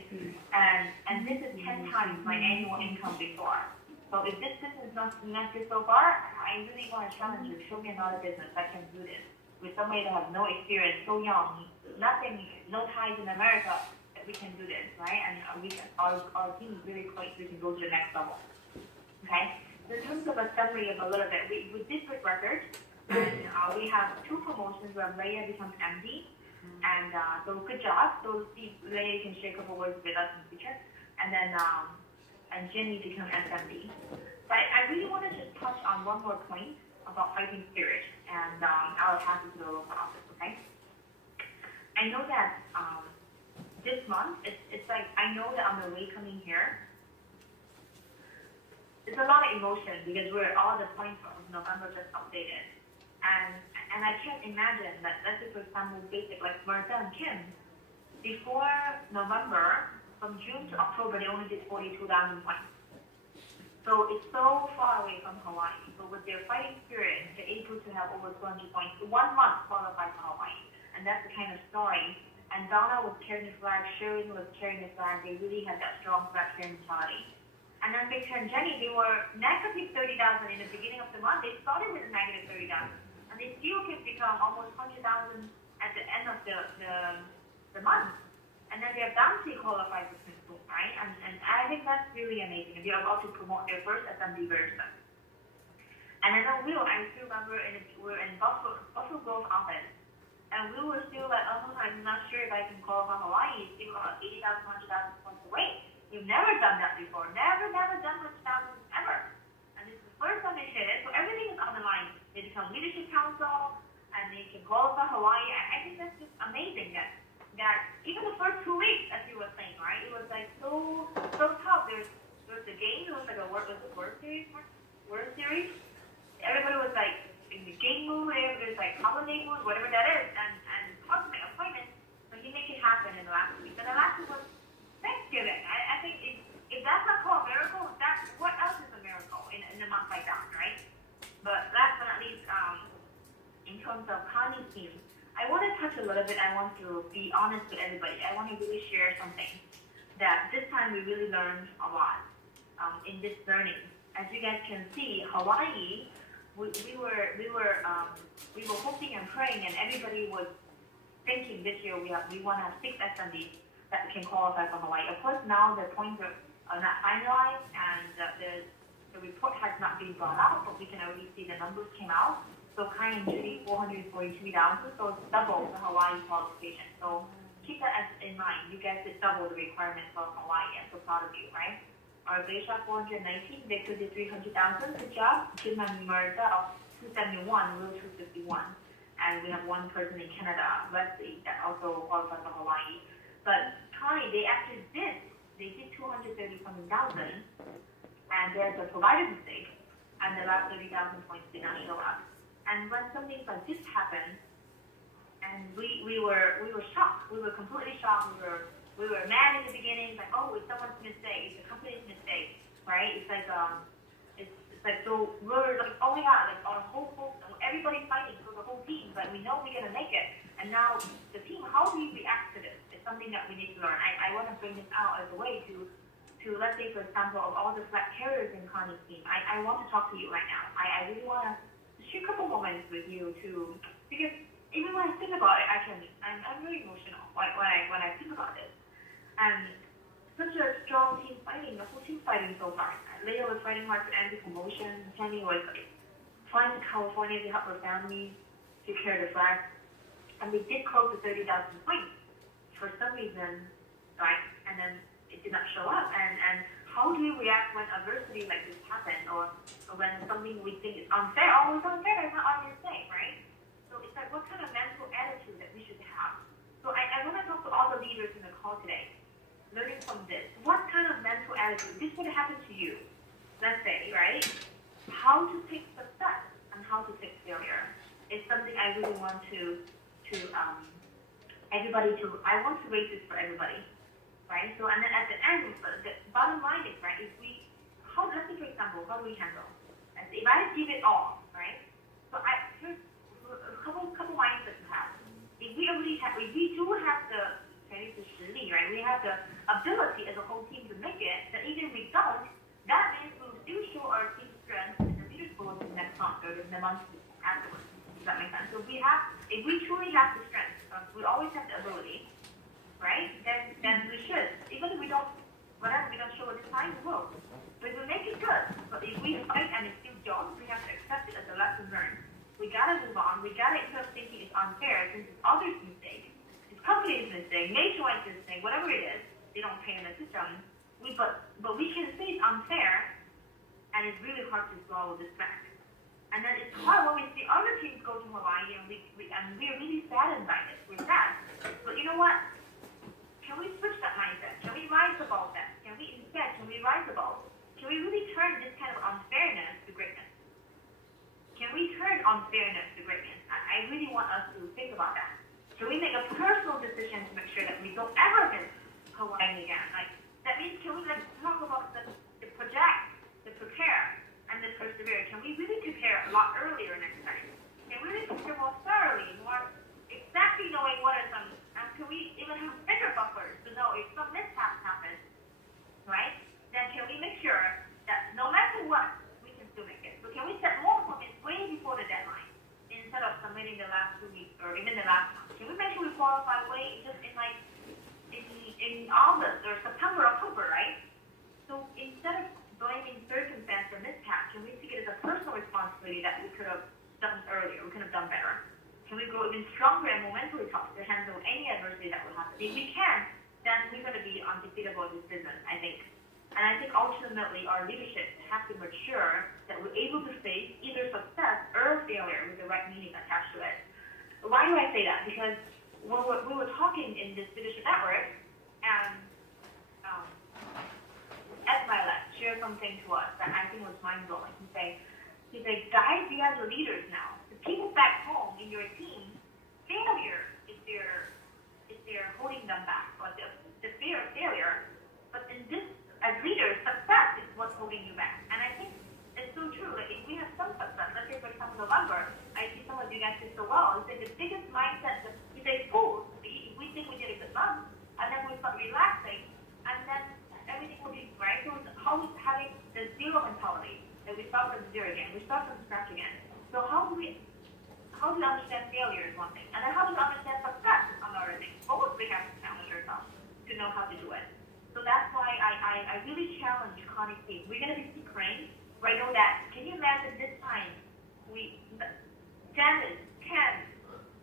And this is 10 times my annual income before. So if this business is not good so far, I really want to challenge you. Show me another business that can do this with somebody that has no experience, so young, nothing, no ties in America, that we can do this, right? And our team is really close. We can go to the next level. Okay. in terms of a summary of a little bit, we did break records, and we have 2 promotions where Leia becomes MD, and so good job. So see, Leia can share a couple words with us in the future, and then and Jenny becomes SMD. But I really want to just touch on one more point about fighting spirit, and I'll pass it to the local office, okay? I know that this month, it's like, I know that on the way coming here, it's a lot of emotion because we're all the points of November just updated. And I can't imagine that, let's say for example, basic, like Martha and Kim, before November, from June to October, they only did 42,000 points. So it's so far away from Hawaii. So with their fighting spirit, they're able to have over 200 points. 1 month qualified for Hawaii. And that's the kind of story. And Donna was carrying the flag, Sharon was carrying the flag. They really had that strong flag carrying mentality. And then Victor and Jenny, they were negative 30,000 in the beginning of the month. They started with negative 30,000. And they still can become almost 100,000 at the end of the month. And then they have Dante qualified for principal, right? And I think that's really amazing. And they are about to promote their first assembly very soon. And I know Will, I still remember we're in Buffalo Grove office. And we were still like, oh, I'm not sure if I can qualify Hawaii. It's still about 80,000, 100,000 points away. We've never done that before. Never done 100,000 ever. And this is the first time they did it. So everything is on the line. They become leadership council, and they can qualify Hawaii. I think that's just amazing that even the first 2 weeks, as you were saying, right? It was like so tough. There's the game. It was like a World Series. Everybody was like in the game mood. Everybody was like holiday mood, whatever that is, and hard to make appointments. But you make it happen in the last week. And the last week was Thanksgiving. I think if that's not called a miracle, what else is a miracle in a month like that, right? But last but not least, in terms of Connie's team, I want to touch a little bit. I want to be honest with everybody. I want to really share something that this time we really learned a lot in this learning. As you guys can see, Hawaii, we were hoping and praying, and everybody was thinking this year we want to have 6 SMDs that can qualify for Hawaii. Of course, now the points are not finalized, and the report has not been brought out, but we can already see the numbers came out. So Kai and Judy, 443,000, so it's double the Hawaii qualification. So keep that in mind. You guys did double the requirement for Hawaii. I'm so proud of you, right? Our Beisha 419, Victor did 300,000. Good job. Jim and Martha 271, Will 251. And we have one person in Canada, Leslie, that also qualified for Hawaii. But Connie, they actually did 230,000, and there's a provider mistake, and the last 30,000 points did not show up. And when something like this happened, and we were shocked. We were completely shocked. We were mad in the beginning, like, oh, it's someone's mistake, it's the company's mistake, right? It's like so we're like, oh my god, like our whole everybody's fighting for the whole team, but we know we're gonna make it. And now the team, how do we react to this? It's something that we need to learn. I want to bring this out as a way to let's say, for example, of all the flag carriers in Connie's team. I want to talk to you right now. I really want to share a couple moments with you because even when I think about it, I'm really emotional when I think about it. And such a strong team fighting, the whole team fighting so far. Leia was fighting hard for anti-promotion. Jenny was flying to California to help her family to carry the flag. And we did close to 30,000 points for some reason, right? And then it did not show up. And how do you react when adversity like this happens, or when something we think is unfair? Oh, it's unfair, it's not our mistake, right? So it's like, what kind of mental attitude that we should have? So I want to talk to all the leaders in the call today, learning from this. What kind of mental attitude? This would happen to you, let's say, right? How to take success and how to take failure is something I really want I want to raise this for everybody, right? So, and then at the end, the bottom line is, right, let's say, for example, how do we handle? And if I give it all, right? So here's a couple mindsets to have. If we do have the right? We have the ability as a whole team to make it, then even if we don't, that means we'll still show our team strength in the leaders goals next month or the month afterwards. Does that make sense? So if we truly have the strength, we always have the ability, right? Then we should. Even if we don't show it this time, we will. But we make it good. But if we fight and we got it instead of thinking it's unfair since it's others' mistake, this company's mistake, nationwide's mistake, whatever it is, they don't pay in the system. But we can say it's unfair, and it's really hard to swallow this fact. And then it's hard when we see other teams go to Hawaii, and we're really saddened by this. We're sad. But you know what? Can we switch that mindset? Can we rise above that? Can we rise above? Can we really turn this kind of unfairness to greatness? Can we turn unfairness to greatness? I really want us to think about that. Can we make a personal decision to make sure that we don't ever miss Hawaii again? Like, that means can we talk about the project, the prepare, and the persevere? Can we really prepare a lot earlier next time? Can we really prepare more thoroughly, more exactly knowing what are some, and can we even have bigger buffers to know if some mishaps happen, right? Then can we make sure that no matter what, we can still make it? So can we set more appointments way before the deadline instead of submitting the last 2 weeks or even the last month? Can we make sure we qualify way just in August or September, October, right? So instead of blaming circumstance or mishap, can we take it as a personal responsibility that we could have done earlier, we could have done better? Can we grow even stronger and momentally tough to handle any adversity that will happen? If we can, then we're going to be undefeatable in this business, I think. And I think ultimately our leadership has to mature that we're able to face either success or failure with the right meaning attached to it. Why do I say that? Because when we were talking in this leadership network, and Esmailet shared something to us that I think was mind-blowing. He said, guys, you guys are leaders now. The people back home in your team, failure is they're holding them back, or the fear of failure. But in this, as leaders, success is what's holding you back. And I think it's so true. Like if we have some success, let's say for example November, I see some of you guys did so well. He said the biggest mindset, he said, cool, we think we did a good month, and then we start relaxing, and then everything will be right. So it's always having the zero mentality, that we start from zero again, we start from scratch again. So how do we understand failure is one thing, and then how do we understand success is another thing. Both we have to challenge ourselves to know how to do it. So that's why I really challenge Connie's team. We're going to be Ukraine, where I know that, can you imagine this time, Janice, Ken,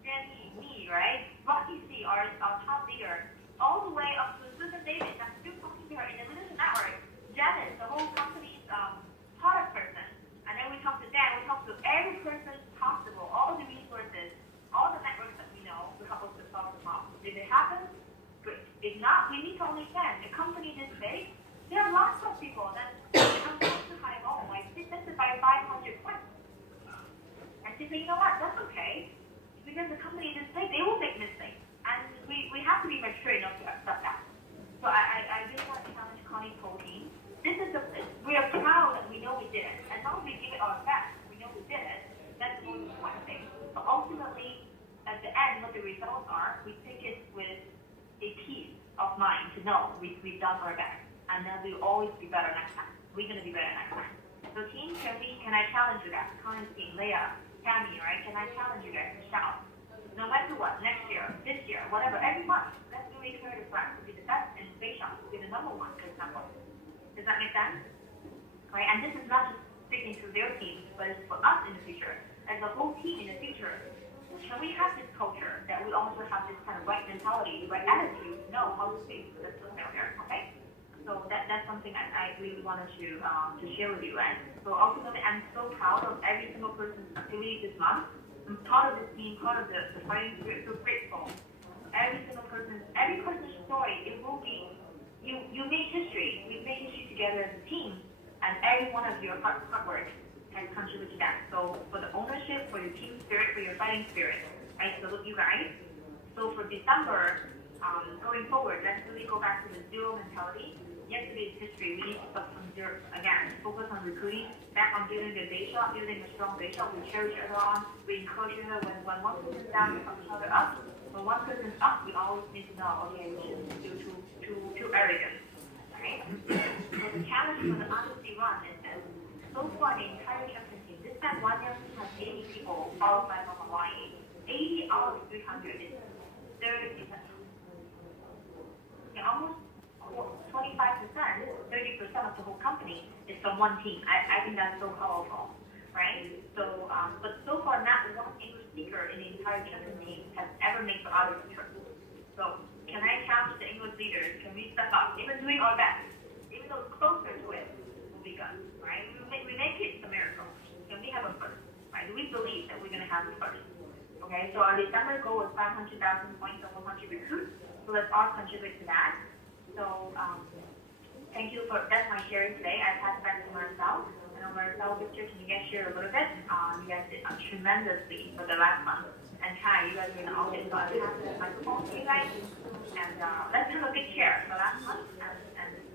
Jenny, me, right? Rocky C, our top leader, all the way up to Susan Davis, I'm still talking to her in the leadership network. Janice, the whole company's product person. And then we talk to Dan, we talk to every person possible, all the resources, all the networks that we know to help us to solve the problem. If it happens, great. If not, we need to understand the company this big, there are lots of people that come close to high home, like this is by 500 points. And they say, you know what, that's okay. Because the company is this big, they will make mistakes. And we have to be mature enough to accept that. So I really want to challenge Connie's whole team. We are proud that we know we did it. As long as we give it our best, we know we did it. That's the most important thing. But ultimately, at the end, what the results are, we take it with a peace of mind to know we've done our best. And then we'll always be better next time. We're going to be better next time. So team, can I challenge you guys? Connie's team, Leah, Tammy, right? Can I challenge you guys to shout? No matter what, next year, this year, whatever, every month, let's really try to practice to be the best in space shop, to be the number one, for example. Does that make sense? Right? And this is not just speaking to their team, but it's for us in the future, as a whole team in the future. Can we have this culture that we also have this kind of right mentality, right attitude, know how to speak to this failure, okay? So that's something I really wanted to share with you. And so ultimately, I'm so proud of every single person's activity this month. I'm part of this team, part of the fighting spirit, so grateful. Every person's story, it will be, you make history. We make history together as a team, and every one of your hard work has contributed to that. So for the ownership, for your team spirit, for your fighting spirit, I salute you guys. So for December, going forward, let's really go back to the zero mentality. Yesterday's history, we need to start from zero again. Focus on recruiting, back on building the day shop, building a strong day shop. We cherish each other on, we encourage each other. When one person's down, we help each other up. When one person's up, we always need to know, okay, we shouldn't do too arrogant, right? So the challenge for the honesty run is this. So far, the entire captain team, this time one year team has 80 people qualified from Hawaii. 80 out of 300 is 30%. Okay, almost 25%, 30% of the whole company is from one team. I think that's so powerful, right? So, but so far, not one English speaker in the entire German team has ever made for other speakers. So can I challenge the English leaders? Can we step up? Even doing our best, even though closer to it will be good, right? We make it a miracle. Can we have a first, right? Do we believe that we're going to have a first? Okay, so our December goal was 500,000 points and 100 recruits. So let's all contribute to that. So thank you for, that's my sharing today. I pass it back to Marcel. And Marcel, Victor, can you guys share a little bit? You guys did tremendously for the last month. And Kai, you guys are in the audit, so I pass the microphone to you guys. And let's have a big share for last month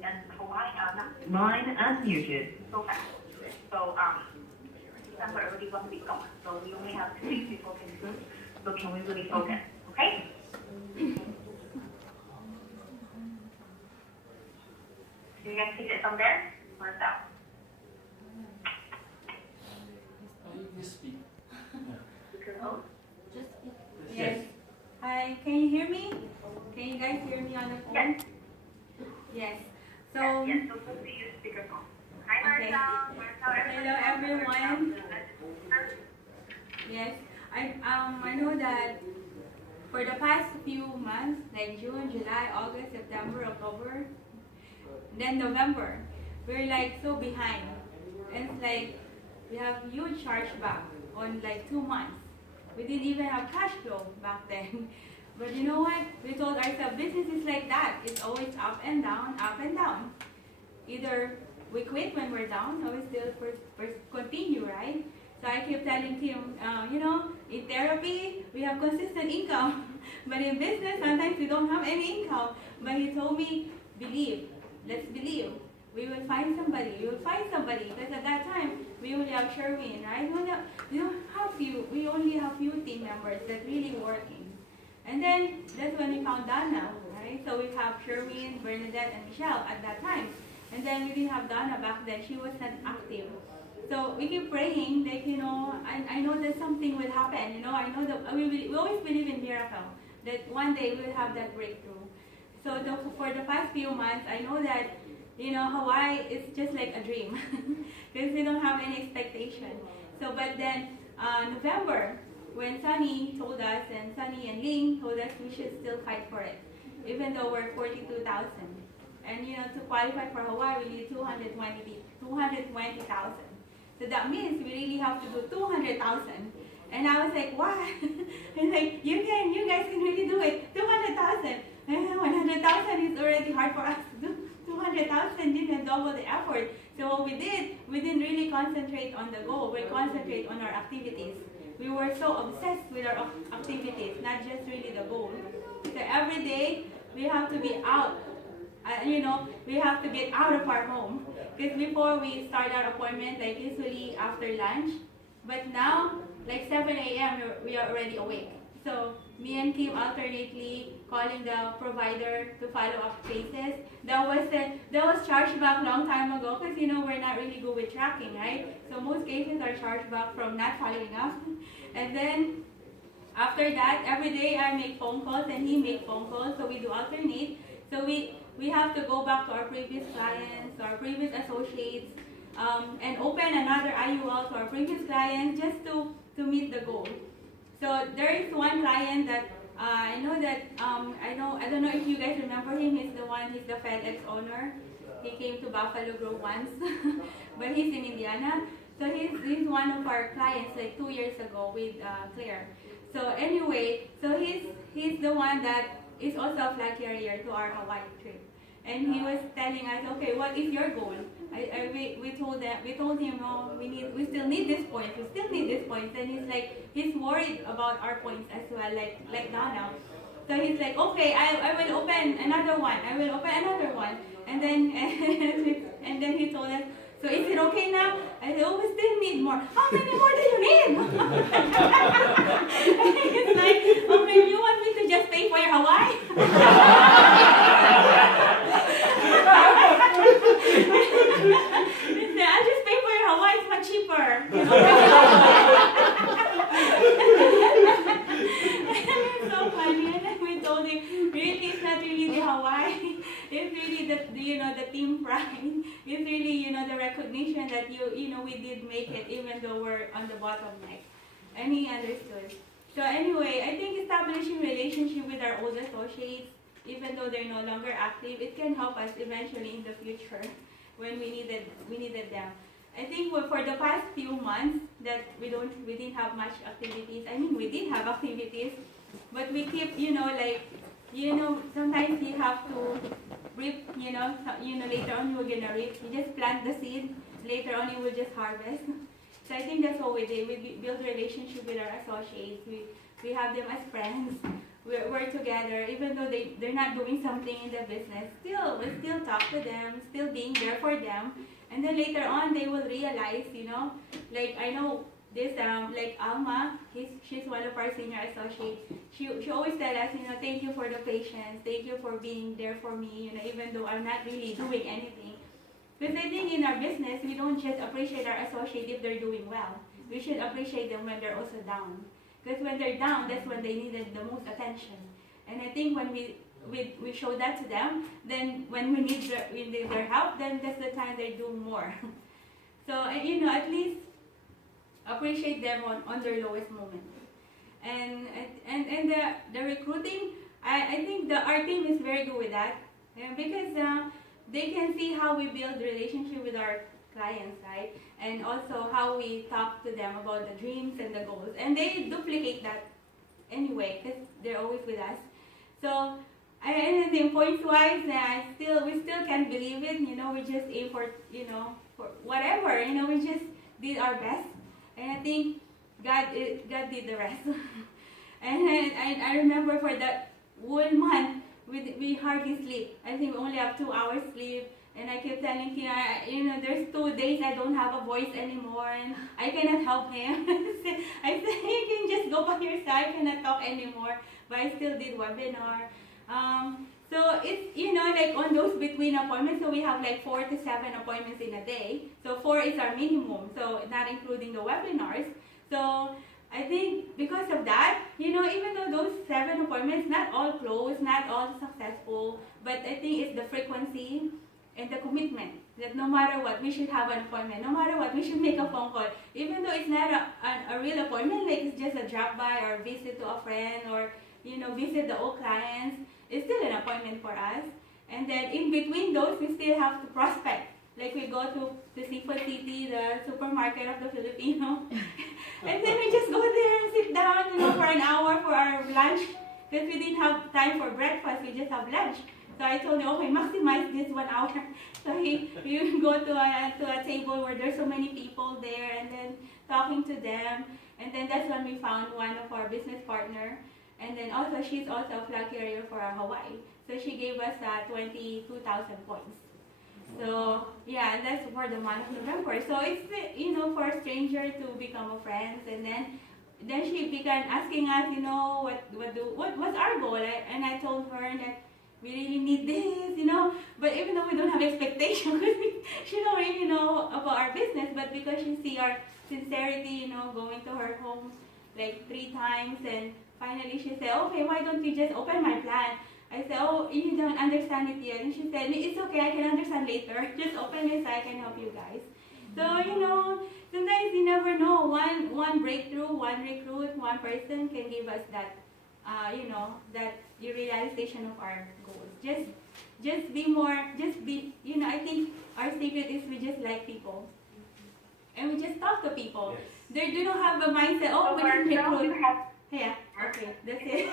and Hawaii. Line unmuted. So fast. So December already going to be gone. So we only have 2 people in group. So can we really focus? Okay? You guys take it from there? Marcel. You speak. Just Yes. Hi, can you hear me? Can you guys hear me on the phone? Yes. Yes. So, Yes, so we'll see you speakerphone. Hi, Okay. Marcel. Hello, everyone. Yes, I know that for the past few months, like June, July, August, September, October, then November, we're like so behind. And it's like we have huge chargeback on like 2 months. We didn't even have cash flow back then. But you know what? We told ourselves business is like that. It's always up and down, up and down. Either we quit when we're down or we still continue, right? So I keep telling him, in therapy, we have consistent income. But in business, sometimes we don't have any income. But he told me, believe. Let's believe. We will find somebody. We will find somebody. Because at that time, we only have Sherwin, right? We only have few team members that really working. And then, that's when we found Dana, right? So we have Sherwin, Bernadette, and Michelle at that time. And then we didn't have Dana back then. She was not active. So we keep praying that, I know that something will happen. I know that we always believe in miracle, that one day we'll have that breakthrough. So for the past few months, I know that, Hawaii is just like a dream because we don't have any expectation. So, but then November, when Sunny told us, and Sunny and Ling told us we should still fight for it, even though we're 42,000. And to qualify for Hawaii, we need 220,000. So that means we really have to do 200,000. And I was like, what? And like, you guys can really do it. 200,000. 100,000 is already hard for us to do. 200,000 didn't double the effort. So what we did, we didn't really concentrate on the goal. We concentrate on our activities. We were so obsessed with our activities, not just really the goal. So every day, we have to be out. We have to get out of our home. Because before we start our appointment, like usually after lunch. But now, like 7 a.m., we are already awake. So me and Kim alternately calling the provider to follow up cases. That was charged back long time ago because we're not really good with tracking, right? So most cases are charged back from not following up. And then after that, every day I make phone calls and he make phone calls. So we do alternate. So we have to go back to our previous clients, our previous associates, and open another IUL to our previous clients just to meet the goal. So there is one client that I don't know if you guys remember him. He's the FedEx owner. He came to Buffalo Grove once, but he's in Indiana. So he's one of our clients like 2 years ago with Claire. So anyway, so he's the one that is also a flag carrier to our Hawaii trip. And he was telling us, okay, what is your goal? We told him, oh, we still need this point. We still need this point. And he's worried about our points as well, like Donna. So he's like, okay, I will open another one. I will open another one. And then and then he told us, so is it okay now? I said, oh, we still need more. How many more do you need? And he's like, okay, you want me to just pay for your Hawaii? He said, I'll just pay for your Hawaii, it's much cheaper. It's so funny. And then we told him, really, it's not really the Hawaii. It's really the team pride. It's really, the recognition that we did make it even though we're on the bottleneck. And he understood. So anyway, I think establishing relationship with our old associates, even though they're no longer active, it can help us eventually in the future when we needed them. I think for the past few months that we didn't have much activities. I mean, we did have activities, but we keep, sometimes you have to reap, later on you're gonna reap. You just plant the seed, later on you will just harvest. So I think that's what we did. We build relationship with our associates. We have them as friends. We're together, even though they're not doing something in the business. We still talk to them, still being there for them. And then later on, they will realize, like I know this, like Alma, she's one of our senior associates. She always tell us, thank you for the patience, thank you for being there for me, even though I'm not really doing anything. Because I think in our business, we don't just appreciate our associate if they're doing well. We should appreciate them when they're also down. Because when they're down, that's when they needed the most attention. And I think when we show that to them, then when we need their help, then that's the time they do more. So, at least appreciate them on their lowest moment. And the recruiting, I think our team is very good with that. Because they can see how we build relationship with our clients, right? And also how we talk to them about the dreams and the goals. And they duplicate that anyway, because they're always with us. So, and then points-wise, we still can't believe it. We just aim for whatever. We just did our best. And I think God did the rest. And I remember for that whole month, we hardly sleep. I think we only have 2 hours sleep. And I keep telling him, there's 2 days I don't have a voice anymore, and I cannot help him. I said, you can just go by yourself, I cannot talk anymore. But I still did webinar. So it's, like on those between appointments, so we have like 4 to 7 appointments in a day. So 4 is our minimum, so not including the webinars. So I think because of that, even though those 7 appointments, not all close, not all successful, but I think it's the frequency and the commitment that no matter what, we should have an appointment. No matter what, we should make a phone call. Even though it's not a real appointment, like it's just a drop by or visit to a friend or, visit the old clients, it's still an appointment for us. And then in between those, we still have to prospect. Like we go to Seafood City, the supermarket of the Filipino. And then we just go there and sit down, for an hour for our lunch. Because we didn't have time for breakfast, we just have lunch. So I told him, okay, maximize this 1 hour. So we go to a table where there's so many people there and then talking to them. And then that's when we found one of our business partner. And then also, she's also a flag carrier for Hawaii. So she gave us 22,000 points. So yeah, and that's for the month of November. So it's, for a stranger to become a friend. And then she began asking us, what's our goal? And I told her that we really need this, but even though we don't have expectations, she don't really know about our business, but because she see our sincerity, going to her home like 3 times, and finally she said, okay, why don't you just open my plan? I said, oh, you don't understand it yet. And she said, it's okay, I can understand later. Just open it so I can help you guys. So, sometimes you never know. One breakthrough, one recruit, one person can give us that, that realization of our goals. Just be more, I think our secret is we just like people. And we just talk to people. Yes. They don't have a mindset, oh, we can recruit. Yeah, okay, that's it.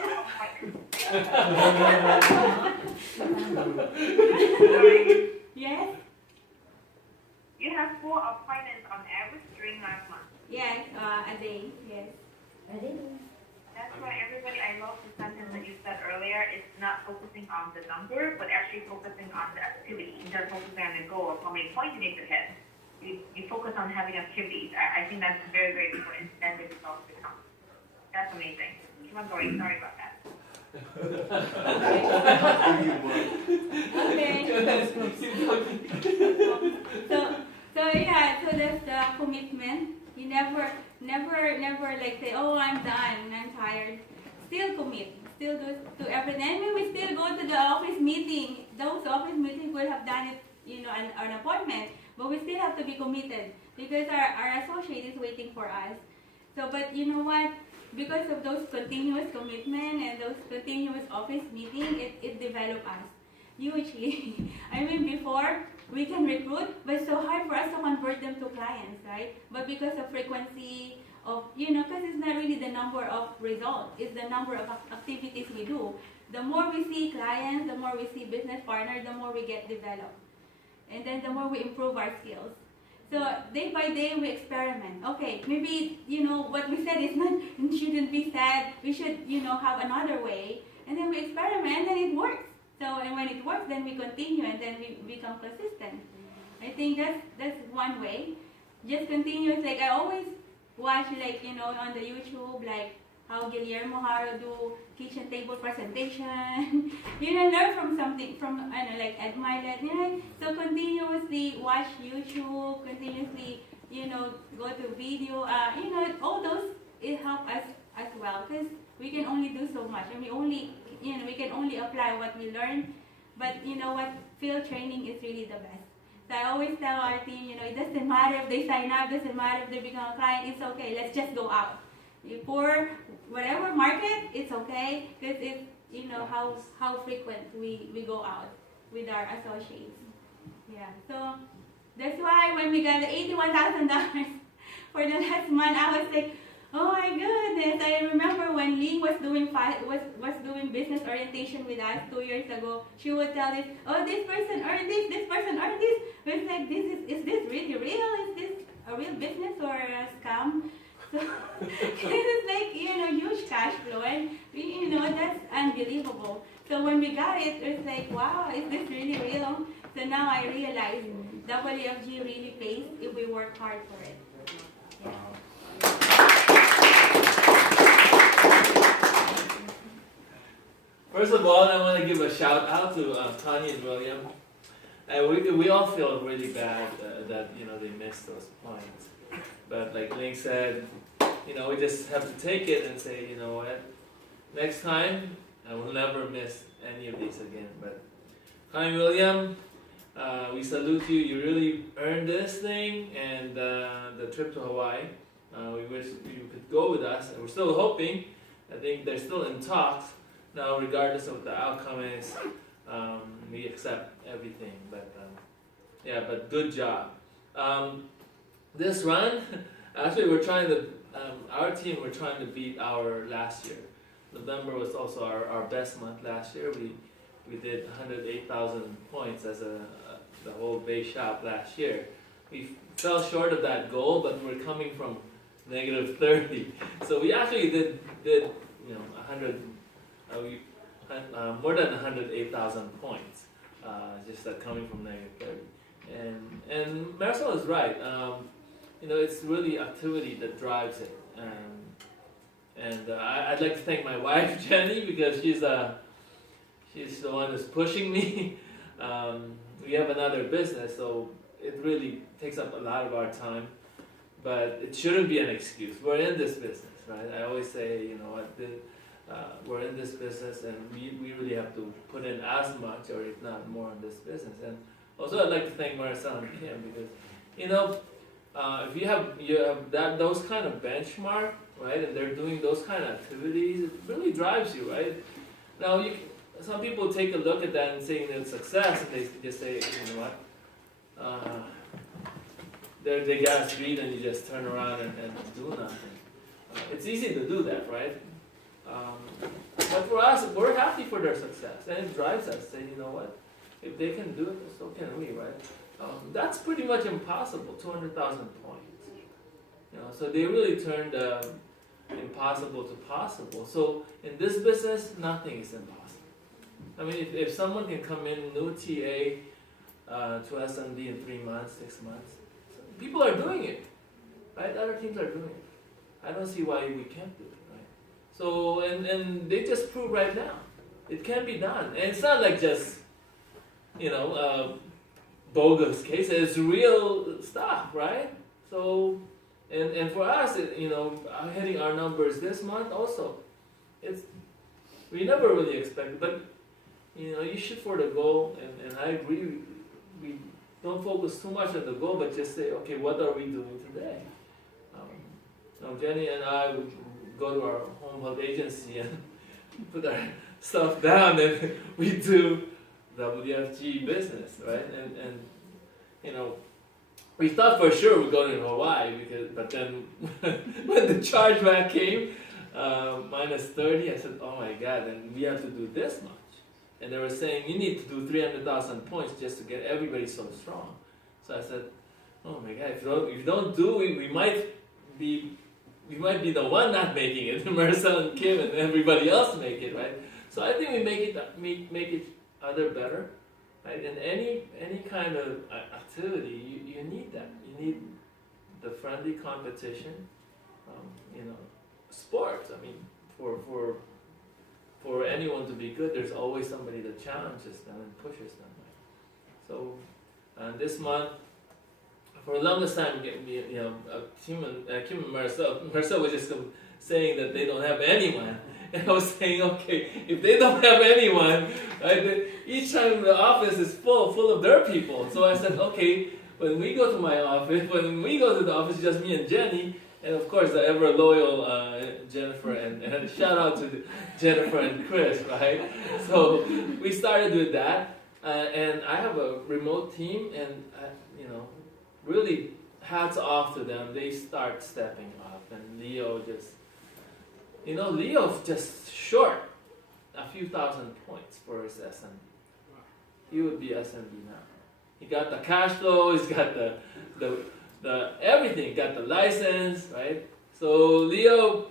Yes? You have 4 appointments on average during last month. Yes, a day, yes. That's why everybody, I love the sentence that you said earlier. It's not focusing on the number, but actually focusing on the activity. Instead of focusing on the goal of how many points you need to hit, you focus on having activities. I think that's very, very important. Then the results become. That's amazing. Keep on going. Sorry about that. Okay. So yeah, so that's the commitment. You never like say, oh, I'm done, I'm tired. Still commit. Still do to everything. I mean, we still go to the office meeting. Those office meetings would have done it, an appointment. But we still have to be committed because our associate is waiting for us. So, but you know what? because of those continuous commitment and those continuous office meeting, it developed us hugely. I mean, before we can recruit, but it's so hard for us to convert them to clients, right? But because of frequency of, because it's not really the number of results, it's the number of activities we do. The more we see clients, the more we see business partners, the more we get developed. And then the more we improve our skills. So day by day we experiment. Okay, maybe, what we said is not, shouldn't be said. We should, have another way. And then we experiment and then it works. So, and when it works, then we continue and then we become consistent. I think that's one way. Just continue. Like I always watch, on the YouTube, like how Guillermo Haro do kitchen table presentation. Learn from something, from, like admire that. So continuously watch YouTube, continuously, go to video. All those, it help us as well, because we can only do so much, and we can only apply what we learn. But what, field training is really the best. So I always tell our team, it doesn't matter if they sign up, doesn't matter if they become a client, it's okay, let's just go out. For whatever market, it's okay, because it's, how frequent we go out with our associates. Yeah, so that's why when we got the $81,000 for the last month, I was like, oh my goodness! I remember when Lee was doing business orientation with us 2 years ago. She would tell us, oh, this person earned this person earned this. We're like, is this really real? Is this a real business or a scam? So this is like, huge cash flow, and that's unbelievable. So when we got it, it's like, wow, is this really real? So now I realize WFG really pays if we work hard for it. Yeah. First of all, I want to give a shout out to Tanya and William. We all feel really bad that they missed those points. But like Link said, we just have to take it and say, you know what, next time I will never miss any of these again. But Tanya and William, we salute you. You really earned this thing, and the trip to Hawaii. We wish you could go with us, and we're still hoping. I think they're still in talks. Now, regardless of the outcome is, we accept everything. But but good job. This run, actually, we're trying to. Our team, we're trying to beat our last year. November was also our best month last year. We did 108,000 points as the whole base shop last year. We fell short of that goal, but we're coming from -30. So we actually did 100. More than 108,000 points, just that coming from -30. And Marisol is right. It's really activity that drives it. I'd like to thank my wife Jenny, because she's the one who's pushing me. We have another business, so it really takes up a lot of our time. But it shouldn't be an excuse. We're in this business, right? I always say, we're in this business, and we really have to put in as much, or if not more, in this business. And also, I'd like to thank Marisol and Kim, because if you have those kind of benchmark, right, and they're doing those kind of activities, it really drives you, right? Now, some people take a look at that and saying it's success, and they just say, you know what, they got us beat, and you just turn around and do nothing. It's easy to do that, right? But for us, we're happy for their success, and it drives us. Say, you know what? If they can do it, so can we, right? That's pretty much impossible. 200,000 points. So they really turned impossible to possible. So in this business, nothing is impossible. I mean, if someone can come in new TA to SMD in 3 months, 6 months, people are doing it, right? Other teams are doing it. I don't see why we can't do it. So, and they just prove right now, it can be done. And it's not like just, bogus case. It's real stuff, right? So, and for us, hitting our numbers this month also, we never really expected, but, you shoot for the goal, and I agree, we don't focus too much on the goal, but just say, okay, what are we doing today? Jenny and I, go to our home health agency and put our stuff down, and we do WFG business, right? And you know, we thought for sure we'd go to Hawaii, but then when the chargeback came, minus 30, I said, oh my God, and we have to do this much. And they were saying, you need to do 300,000 points just to get everybody so strong. So I said, oh my God, if you don't do it, we might be the one not making it. Marcel and Kim and everybody else make it, right? So I think we make it other better, right? In any kind of activity, you need that. You need the friendly competition. You know, sports. I mean, for anyone to be good, there's always somebody that challenges them and pushes them. Right? So this month, for the longest time, you know, Kim and Marcel was just saying that they don't have anyone. And I was saying, okay, if they don't have anyone, right, each time the office is full of their people. So I said, okay, when we go to my office, when we go to the office, just me and Jenny, and of course the ever loyal Jennifer, and shout out to Jennifer and Chris, right? So we started with that, and I have a remote team, and you know, really hats off to them. They start stepping up, and Leo just short a few thousand points for his SMB. He would be SMB now. He got the cash flow, he's got the everything, got the license, right? So Leo,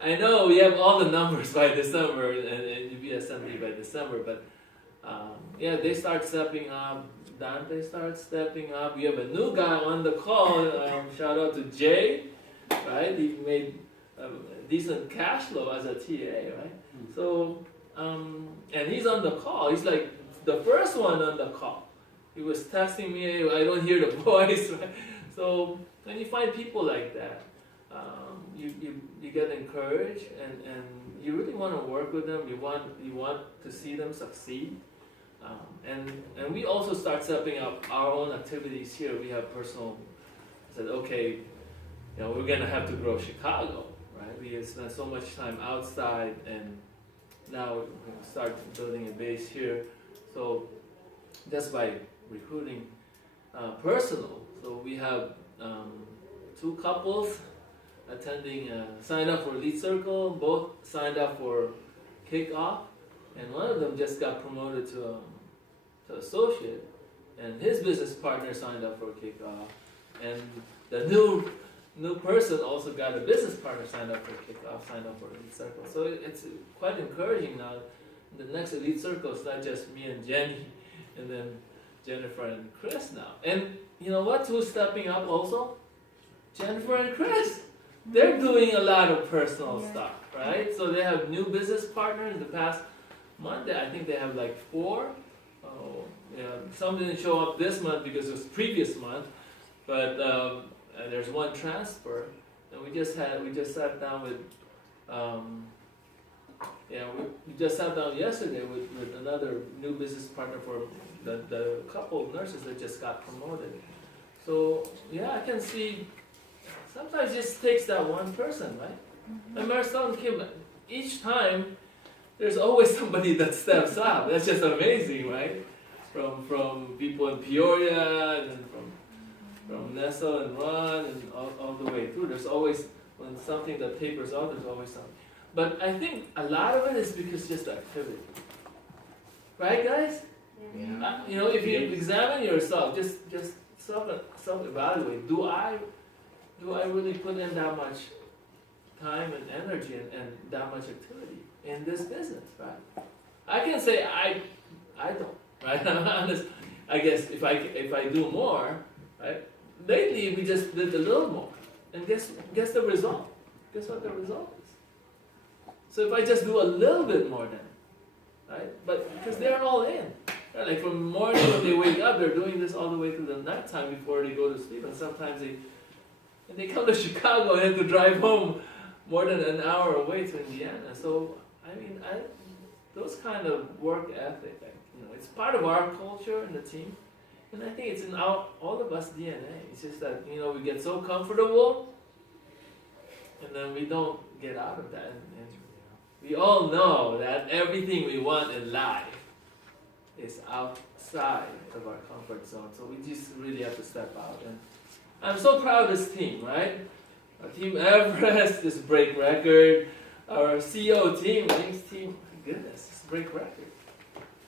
I know we have all the numbers by December, and you'll be SMB by December, but yeah, they start stepping up. Dante starts stepping up. We have a new guy on the call. Shout out to Jay, right? He made decent cash flow as a TA, right? So, and he's on the call. He's like the first one on the call. He was texting me, I don't hear the voice, right? So when you find people like that, you get encouraged, and you really want to work with them. You want to see them succeed, and we also start stepping up our own activities here. We have personal. Said, okay, you know, we're gonna have to grow Chicago, right? We have spent so much time outside, and now we start building a base here. So that's by recruiting personal. So we have 2 couples attending, signed up for Lead Circle, both signed up for Kickoff, and one of them just got promoted to associate, and his business partner signed up for Kickoff, and the new person also got a business partner signed up for Kickoff, signed up for Lead Circle. So it's quite encouraging now. The next Elite Circle is not just me and Jenny, and then Jennifer and Chris now. And you know what? Who's stepping up also? Jennifer and Chris. They're doing a lot of personal stuff, right? So they have new business partners. In the past month, I think they have like 4. Oh, yeah. Some didn't show up this month because it was previous month, but there's 1 transfer, and we just sat down with. We just sat down yesterday with another new business partner for the couple of nurses that just got promoted. So yeah, I can see sometimes it just takes that one person, right? Mm-hmm. And Marcel and Kim, each time there's always somebody that steps up. That's just amazing, right? From people in Peoria, and then from Nessa and Ron, and all the way through. There's always, when something that tapers out, there's always something. But I think a lot of it is because just activity. Right, guys? Yeah. You know, if you examine yourself, just self-evaluate. Do I really put in that much time and energy and that much activity in this business, right? I can say I don't, right? I'm honest. I guess if I do more, right? Lately we just did a little more, and guess the result. Guess what the result is? So if I just do a little bit more then, right? But because they're all in, right? Like from morning when they wake up, they're doing this all the way to the nighttime before they go to sleep, and sometimes they come to Chicago and have to drive home more than an hour away to Indiana. So I mean, those kind of work ethic, like, you know, it's part of our culture in the team, and I think it's in all of us DNA. It's just that, you know, we get so comfortable and then we don't get out of that. And we all know that everything we want in life is outside of our comfort zone. So we just really have to step out. And I'm so proud of this team, right? Our team Everest just break record. Our CEO team, Link's team, my goodness, just break record,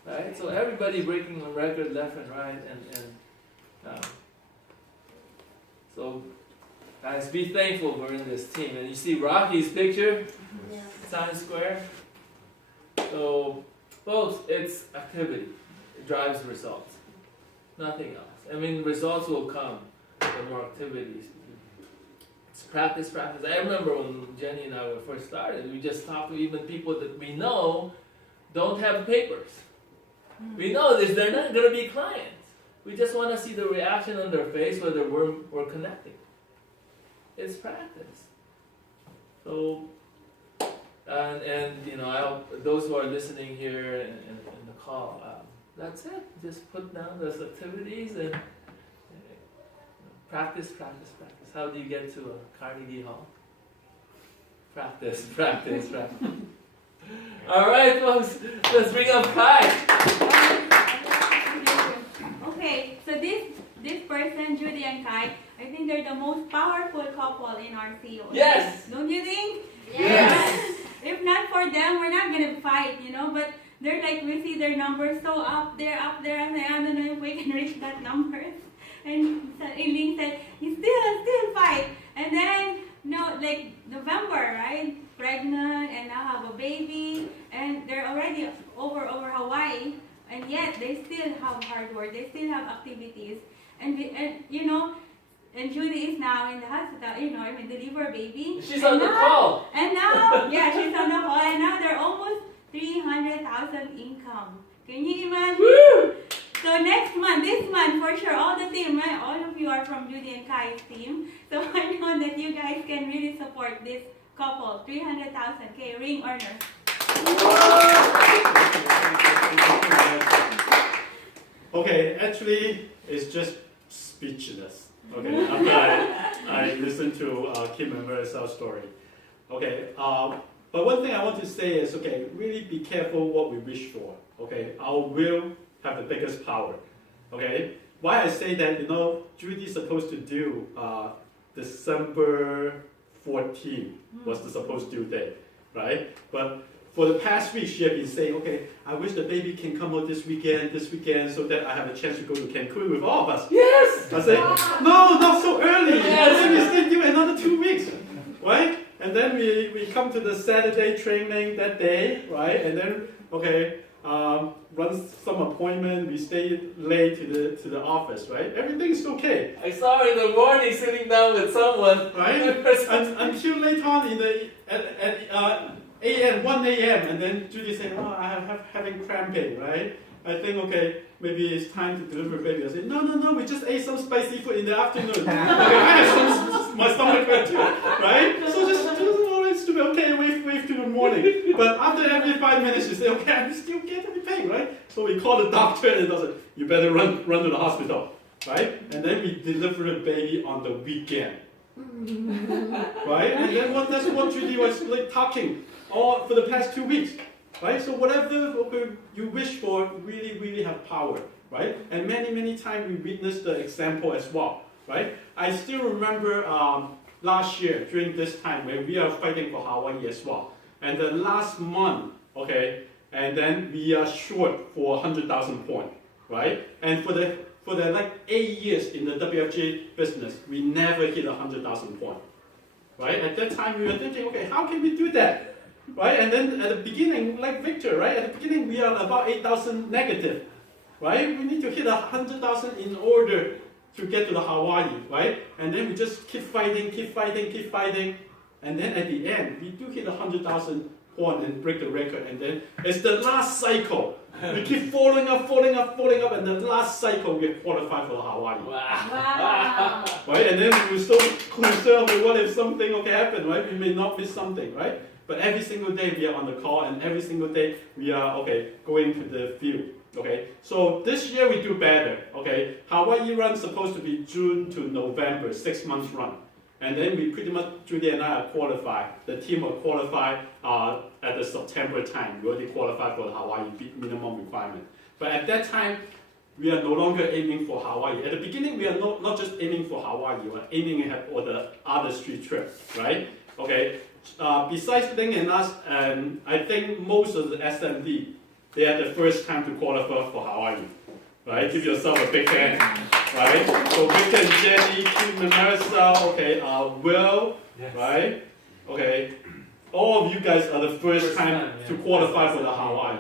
right? So everybody breaking a record left and right, and so guys, be thankful we're in this team. And you see Rocky's picture, Yeah. Times Square. So, folks, it's activity. It drives results. Nothing else. I mean, results will come with more activities. It's practice, practice. I remember when Jenny and I were first started, we just talked to even people that we know don't have papers. We know this, they're not going to be clients. We just want to see the reaction on their face whether we're connecting. It's practice. So, and you know, I hope those who are listening here in the call, that's it. Just put down those activities and practice, practice, practice. How do you get to a Carnegie Hall? Practice, practice, practice. All right, folks, let's bring up Kai. Okay, so this person, Judy and Kai, I think they're the most powerful couple in our CEO. Yes. Don't you think? Yes. If not for them, we're not gonna fight, But they're like, we see their numbers so up there, and I don't know if we can reach that number. And Eileen said, you still fight. And then, like November, right? Pregnant and now have a baby, and they're already over Hawaii, and yet they still have hard work. They still have activities, and Judy is now in the hospital. Deliver baby. She's on the call. And now, yeah, she's on the call, and now they're almost 300,000 income. Can you imagine? Woo! So this month, for sure, all the team, right? All of you are from Judy and Kai's team. So I know that you guys can really support this couple, 300,000 ring earners. Okay, actually, it's just speechless. Okay, after I listened to Kim and Maricel's story. Okay, but one thing I want to say is, okay, really be careful what we wish for. Okay, our will have the biggest power. Okay, why I say that, Judy's supposed to do December 14 was the supposed due date, right? But for the past week, she had been saying, okay, I wish the baby can come out this weekend, so that I have a chance to go to Cancun with all of us. Yes! I say, no, not so early. Yes. And then we still do another 2 weeks, right? And then we come to the Saturday training that day, right? And then, okay, run some appointment, we stay late to the office, right? Everything's okay. I saw her in the morning sitting down with someone. Right? Until later on at 1 a.m. and then Judy said, oh, I'm having cramping, right? I think, okay, maybe it's time to deliver baby. I said, no, we just ate some spicy food in the afternoon. Okay, I have my stomach hurt too, right? So just it's to be okay, wait to the morning. But after every 5 minutes, you say, okay, I'm still getting paid, right? So we call the doctor and he said, you better run to the hospital, right? And then we deliver the baby on the weekend. Right? And then that's what Judy was like talking all for the past 2 weeks. Right? So whatever you wish for really, really have power. Right? And many times we witnessed the example as well. Right? I still remember last year during this time when we are fighting for Hawaii as well. And the last month, okay, and then we are short for 100,000 points. Right? And for the like 8 years in the WFJ business, we never hit 100,000 points. Right? At that time, we were thinking, okay, how can we do that? Right? And then at the beginning, like Victor, right? At the beginning, we are about 8,000 negative. Right? We need to hit 100,000 in order to get to the Hawaii. Right? And then we just keep fighting. And then at the end, we do hit 100,000 points and break the record. And then it's the last cycle. We keep falling up, and the last cycle we qualify for the Hawaii. Wow. Right? And then we were so concerned with what if something happen, right? We may not miss something, right? But every single day we are on the call, and every single day we are going to the field. Okay, so this year we do better. Okay, Hawaii run supposed to be June to November, 6 months run. And then we pretty much, Judy and I are qualified. The team are qualified at the September time. We already qualified for the Hawaii minimum requirement. But at that time, we are no longer aiming for Hawaii. At the beginning, we are not just aiming for Hawaii, we are aiming for the other street trip, right? Okay. Besides Ling and us, and I think most of the SMD, they are the first time to qualify for Hawaii, right? Give yourself a big hand, right? So Victor and Jenny, Kim and Marissa, okay, Will, Yes. right? Okay, all of you guys are the first time to qualify for the Hawaii,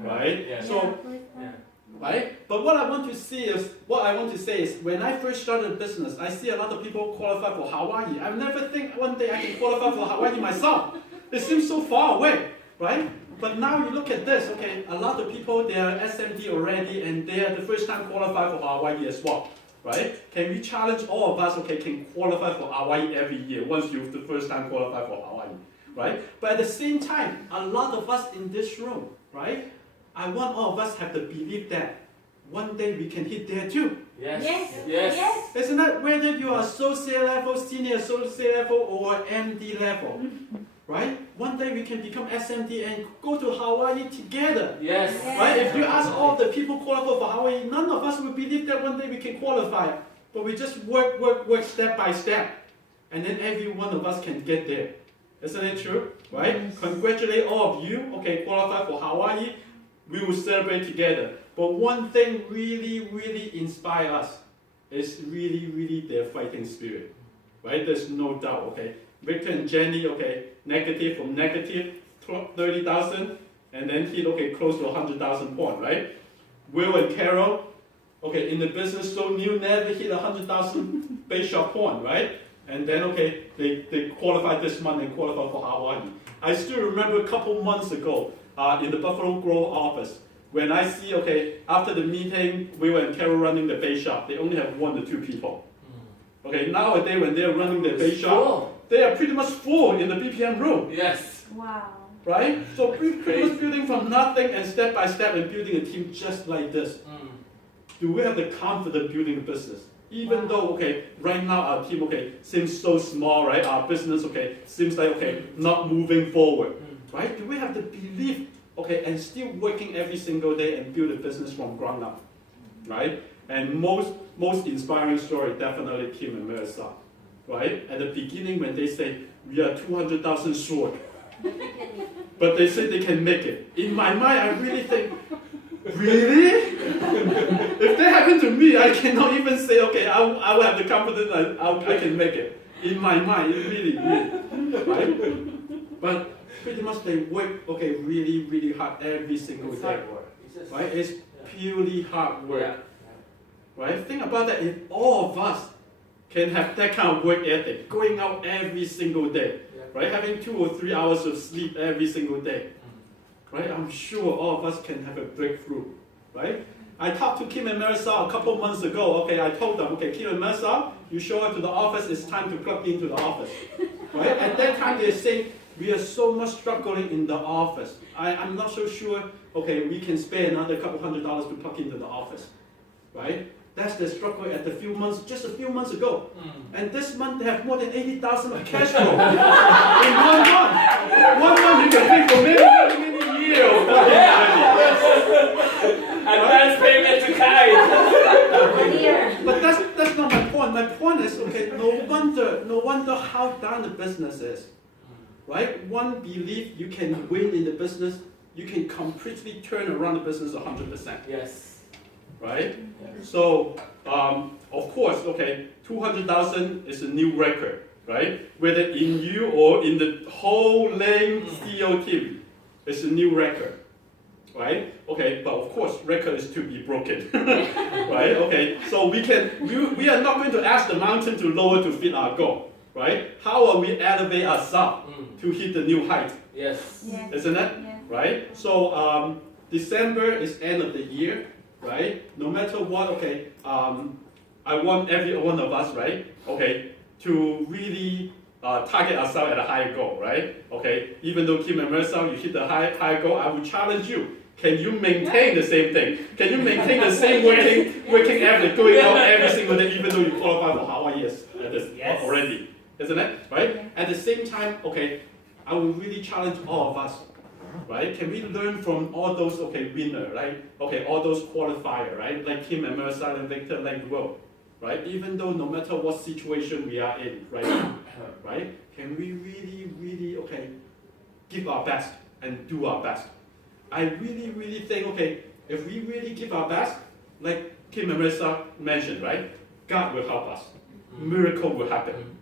right? Yeah. So, Yeah. right? But what I want to say is, when I first started business, I see a lot of people qualify for Hawaii. I never think one day I can qualify for Hawaii myself. It seems so far away, right? But now you look at this, okay, a lot of people, they are SMD already, and they are the first time qualify for Hawaii as well, right? Can we challenge all of us, okay, can qualify for Hawaii every year once you've the first time qualify for Hawaii, right? But at the same time, a lot of us in this room, right? I want all of us have the belief that one day we can hit there too. Yes. Yes. Yes. Yes. Isn't that whether you are associate level, senior associate level, or MD level, right? One day we can become SMD and go to Hawaii together. Yes. Right? If you ask all the people qualified for Hawaii, none of us will believe that one day we can qualify. But we just work step by step. And then every one of us can get there. Isn't it true? Right? Congratulate all of you, okay, qualified for Hawaii. We will celebrate together. But one thing really inspires us is really their fighting spirit. Right? There's no doubt, okay? Victor and Jenny, okay, negative from negative 30,000, and then hit, okay, close to 100,000 point, right? Will and Carol, okay, in the business so new, never hit 100,000 base shop point, right? And then, okay, they qualified this month and qualified for Hawaii. I still remember a couple months ago in the Buffalo Grove office, when I see, okay, after the meeting, Will and Carol running the base shop, they only have 1 to 2 people. Okay, nowadays when they're running the base shop, they are pretty much full in the BPM room. Yes. Wow. Right? So pretty much building from nothing and step by step and building a team just like this. Do we have the confidence building a business? Even though, okay, right now our team, okay, seems so small, right? Our business, okay, seems like, okay, not moving forward, right? Do we have the belief, okay, and still working every single day and build a business from ground up, right? And most inspiring story, definitely Kim and Marissa, right? At the beginning when they say, we are 200,000 short, but they say they can make it. In my mind, I really think, really? If that happened to me, I cannot even say, okay, I will have the confidence I can make it. In my mind, it really, right? But pretty much they work, okay, really hard every single day. Right? It's purely hard work. Yeah. Right? Think about that. If all of us can have that kind of work ethic, going out every single day, right? Having 2 or 3 hours of sleep every single day, right? I'm sure all of us can have a breakthrough, right? I talked to Kim and Marissa a couple months ago. Okay, I told them, okay, Kim and Marissa, you show up to the office, it's time to plug into the office, right? At that time, they say, we are so much struggling in the office. I'm not so sure, okay, we can spare another couple $100 to plug into the office, right? That's the struggle at just a few months ago. And this month they have more than 80,000 of cash flow in 1 month. 1 month you can pay for many years. Advance payment to Kai. But that's not my point. My point is, okay, no wonder how down the business is. Right? One belief you can win in the business, you can completely turn around the business 100%. Yes. Right? So, of course, okay, 200,000 is a new record, right? Whether in you or in the whole Lane CEO team, it's a new record, right? Okay, but of course, record is to be broken, right? Okay, so we are not going to ask the mountain to lower to fit our goal, right? How will we elevate ourselves to hit the new height? Yes. Isn't it? Yeah. Right? So, December is end of the year. Right? No matter what, okay, I want every one of us, right? Okay, to really target ourselves at a higher goal, right? Okay, even though Kim and Marissa, you hit the higher goal, I will challenge you. can you maintain the same thing? Can you maintain the same working ethic going out every single day, even though you qualify for Hawaii already, isn't it? Right? At the same time, okay, I will really challenge all of us. Right? Can we learn from all those winner, right? Okay, all those qualifier, right? Like Kim and Mercer and Victor, like Will, right? Even though no matter what situation we are in right now, right? Can we really give our best and do our best? I really think if we really give our best, like Kim and Mercer mentioned, right? God will help us. Miracle will happen.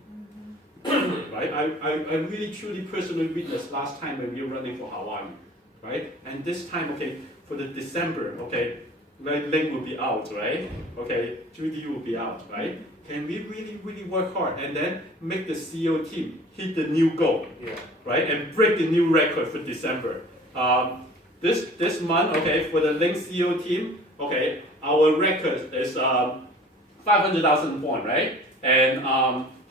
Right? I really truly personally witnessed last time when we were running for Hawaii, right? And this time, for the December, right, Ling will be out, right? Judy will be out, right? Can we really work hard and then make the CEO team hit the new goal, right? And break the new record for December. This month, for the Ling CEO team, our record is 500,000 points, right? And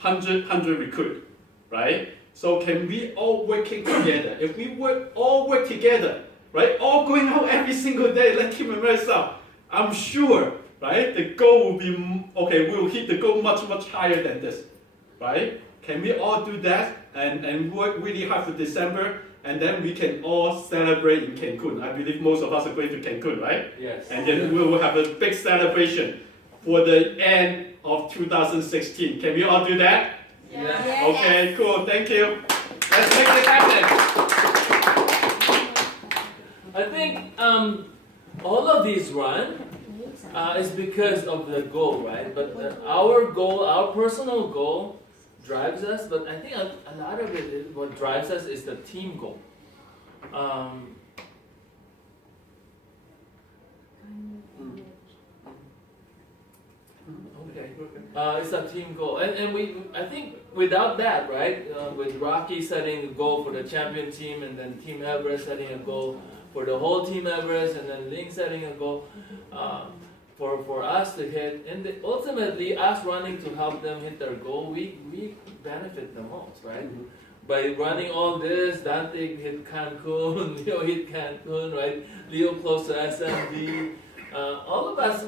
100 recruit, right? So can we all working together? If we all work together, right? All going out every single day, like Kim and Marissa, I'm sure, right? The goal will be, we'll hit the goal much higher than this, right? Can we all do that and work really hard for December, and then we can all celebrate in Cancun? I believe most of us are going to Cancun, right? Yes. And then we will have a big celebration for the end of 2016. Can we all do that? Yeah. Okay, cool. Thank you. Let's make it happen. I think all of these run is because of the goal, right? But our goal, our personal goal, drives us. But I think a lot of it, what drives us, is the team goal. It's a team goal, and I think without that, right? With Rocky setting a goal for the champion team, and then Team Everest setting a goal for the whole Team Everest, and then Ling setting a goal for us to hit, and ultimately us running to help them hit their goal, we benefit the most, right? By running all this, Dante hit Cancun, Leo hit Cancun, right? Leo close to SMD. All of us,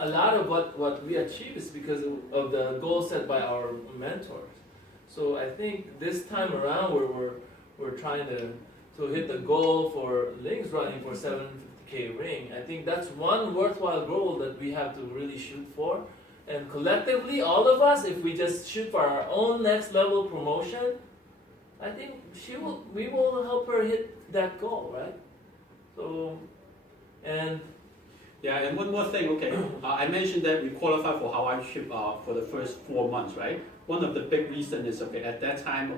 a lot of what we achieve is because of the goal set by our mentors. So I think this time around, we're trying to hit the goal for Ling's running for 750K ring. I think that's one worthwhile goal that we have to really shoot for. And collectively, all of us, if we just shoot for our own next level promotion, I think we will help her hit that goal, right? So, and yeah, and one more thing, I mentioned that we qualified for Hawaii trip for the first 4 months, right? One of the big reasons is, at that time,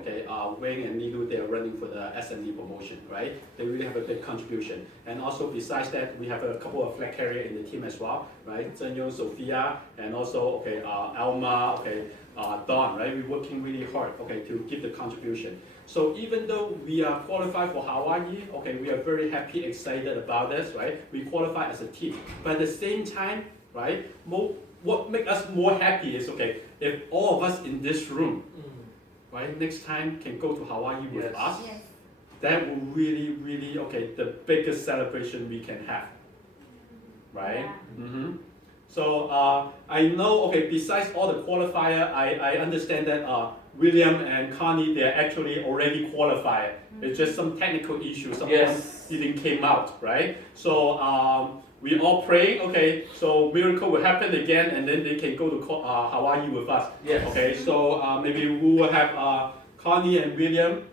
Wayne and Nilu, they are running for the SMD promotion, right? They really have a big contribution. And also, besides that, we have a couple of flag carriers in the team as well, right? Zhenyong, Sophia, and also, Alma, Dawn, right? We're working really hard, to give the contribution. So even though we are qualified for Hawaii, we are very happy, excited about this, right? We qualify as a team. But at the same time, right, what makes us more happy is, if all of us in this room, right, next time can go to Hawaii with us, that will really, the biggest celebration we can have, right? Yeah. So I know, besides all the qualifier, I understand that William and Connie, they're actually already qualified. It's just some technical issues, someone didn't came out, right? So we all pray, so miracle will happen again, and then they can go to Hawaii with us. Yes. So maybe we will have Connie and William,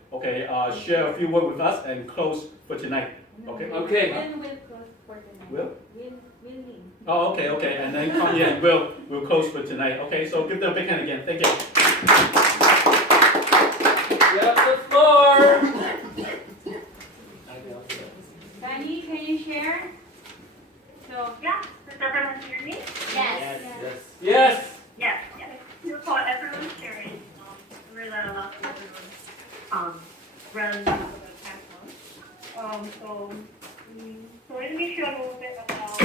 share a few words with us and close for tonight. Okay. When will close for tonight? Will? Will Ling. Oh, okay, and then Connie and Will close for tonight. So give them a big hand again. Thank you. you have the floor. Sunny, can you share? So, Yeah, does everyone hear me? Yes. Yes. Yes. So everyone's sharing. Really a lot of everyone run over the past month. So let me share a little bit about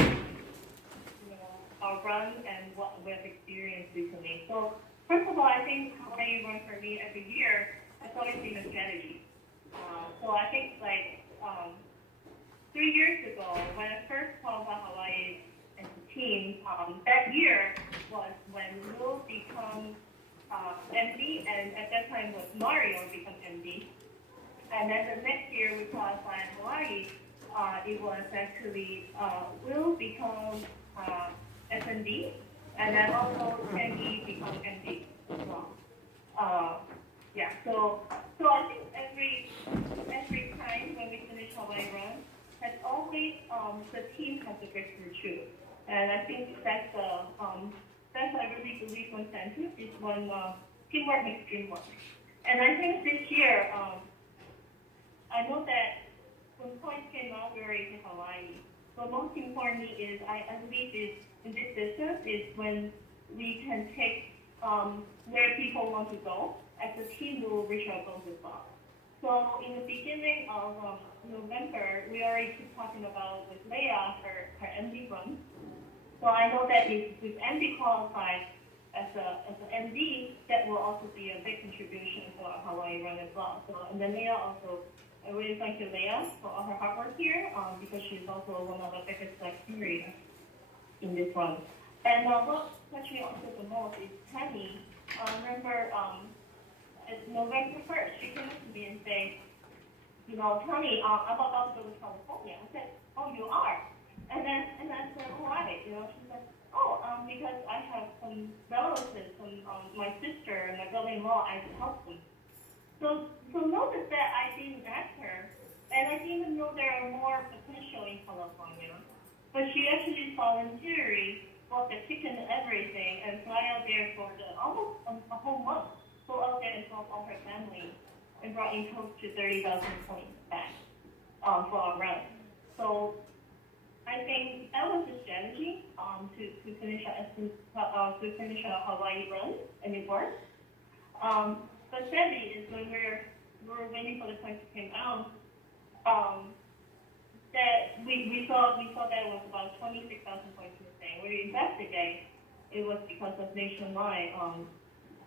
our run and what we've experienced recently. So first of all, I think Hawaii run for me every year has always been a strategy. So I think 3 years ago, when I first qualified Hawaii as a team, that year was when Will become MD, and at that time was Mario become MD. And then the next year we qualified Hawaii, it was actually Will become SND, and then also Kenny become MD as well. Yeah, so I think every time when we finish Hawaii run, has always the team has a breakthrough too, and I think that's I really believe one sentence is when teamwork makes dream work. And I think this year, I know that when points came out, we were in Hawaii. But most importantly is I believe is in this business is when we can take where people want to go. As a team, we will reach our goals as well. So in the beginning of November, we already keep talking about with Leah her MD run. So I know that if MD qualified as an MD, that will also be a big contribution for our Hawaii run as well. So and then Leah also, I really thank you Leah for all her hard work here because she's also one of the biggest criteria in this run. And what touched me also the most is Tammy. Remember, November 1st, she came up to me and said, Tony, I'm about to go to California. I said, oh, you are? And I said, why? She said, because I have some relatives, my sister and my brother-in-law, I help them. So notice that I didn't ask her, and I didn't even know there are more potential in California. But she actually voluntarily bought the ticket and everything and fly out there for almost a whole month. Go out there and help all her family and brought in close to 30,000 points back for our run. So I think that was the strategy to finish our Hawaii run, and it worked. But sadly is when we were waiting for the points to come out, that we saw that it was about 26,000 points missing. When we investigate, it was because of Nationwide.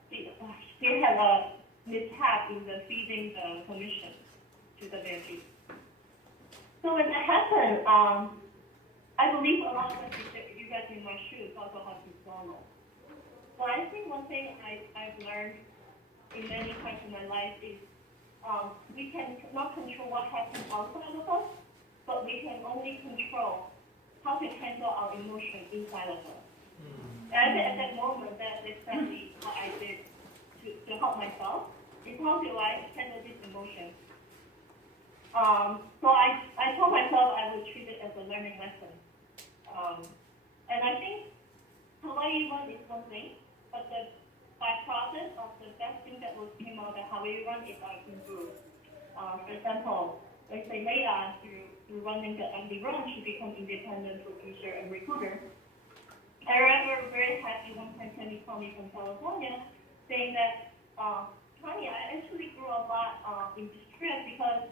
They had a mishap in the feeding the commission to the veggies. So when that happened, I believe a lot of us, you guys in my shoes, also have to swallow. So I think one thing I've learned in many times in my life is we can not control what happens outside of us, but we can only control how to handle our emotions inside of us. And at that moment, that's exactly what I did to help myself. Is how do I handle this emotion? So I told myself I would treat it as a learning lesson. And I think Hawaii run is one thing, but the byproduct of the best thing that will come out of Hawaii run is our improve. For example, let's say Leah, through running the MD run, she become independent producer and recruiter. I remember very happy one time Kenny called me from California saying that, Tony, I actually grew a lot in distress because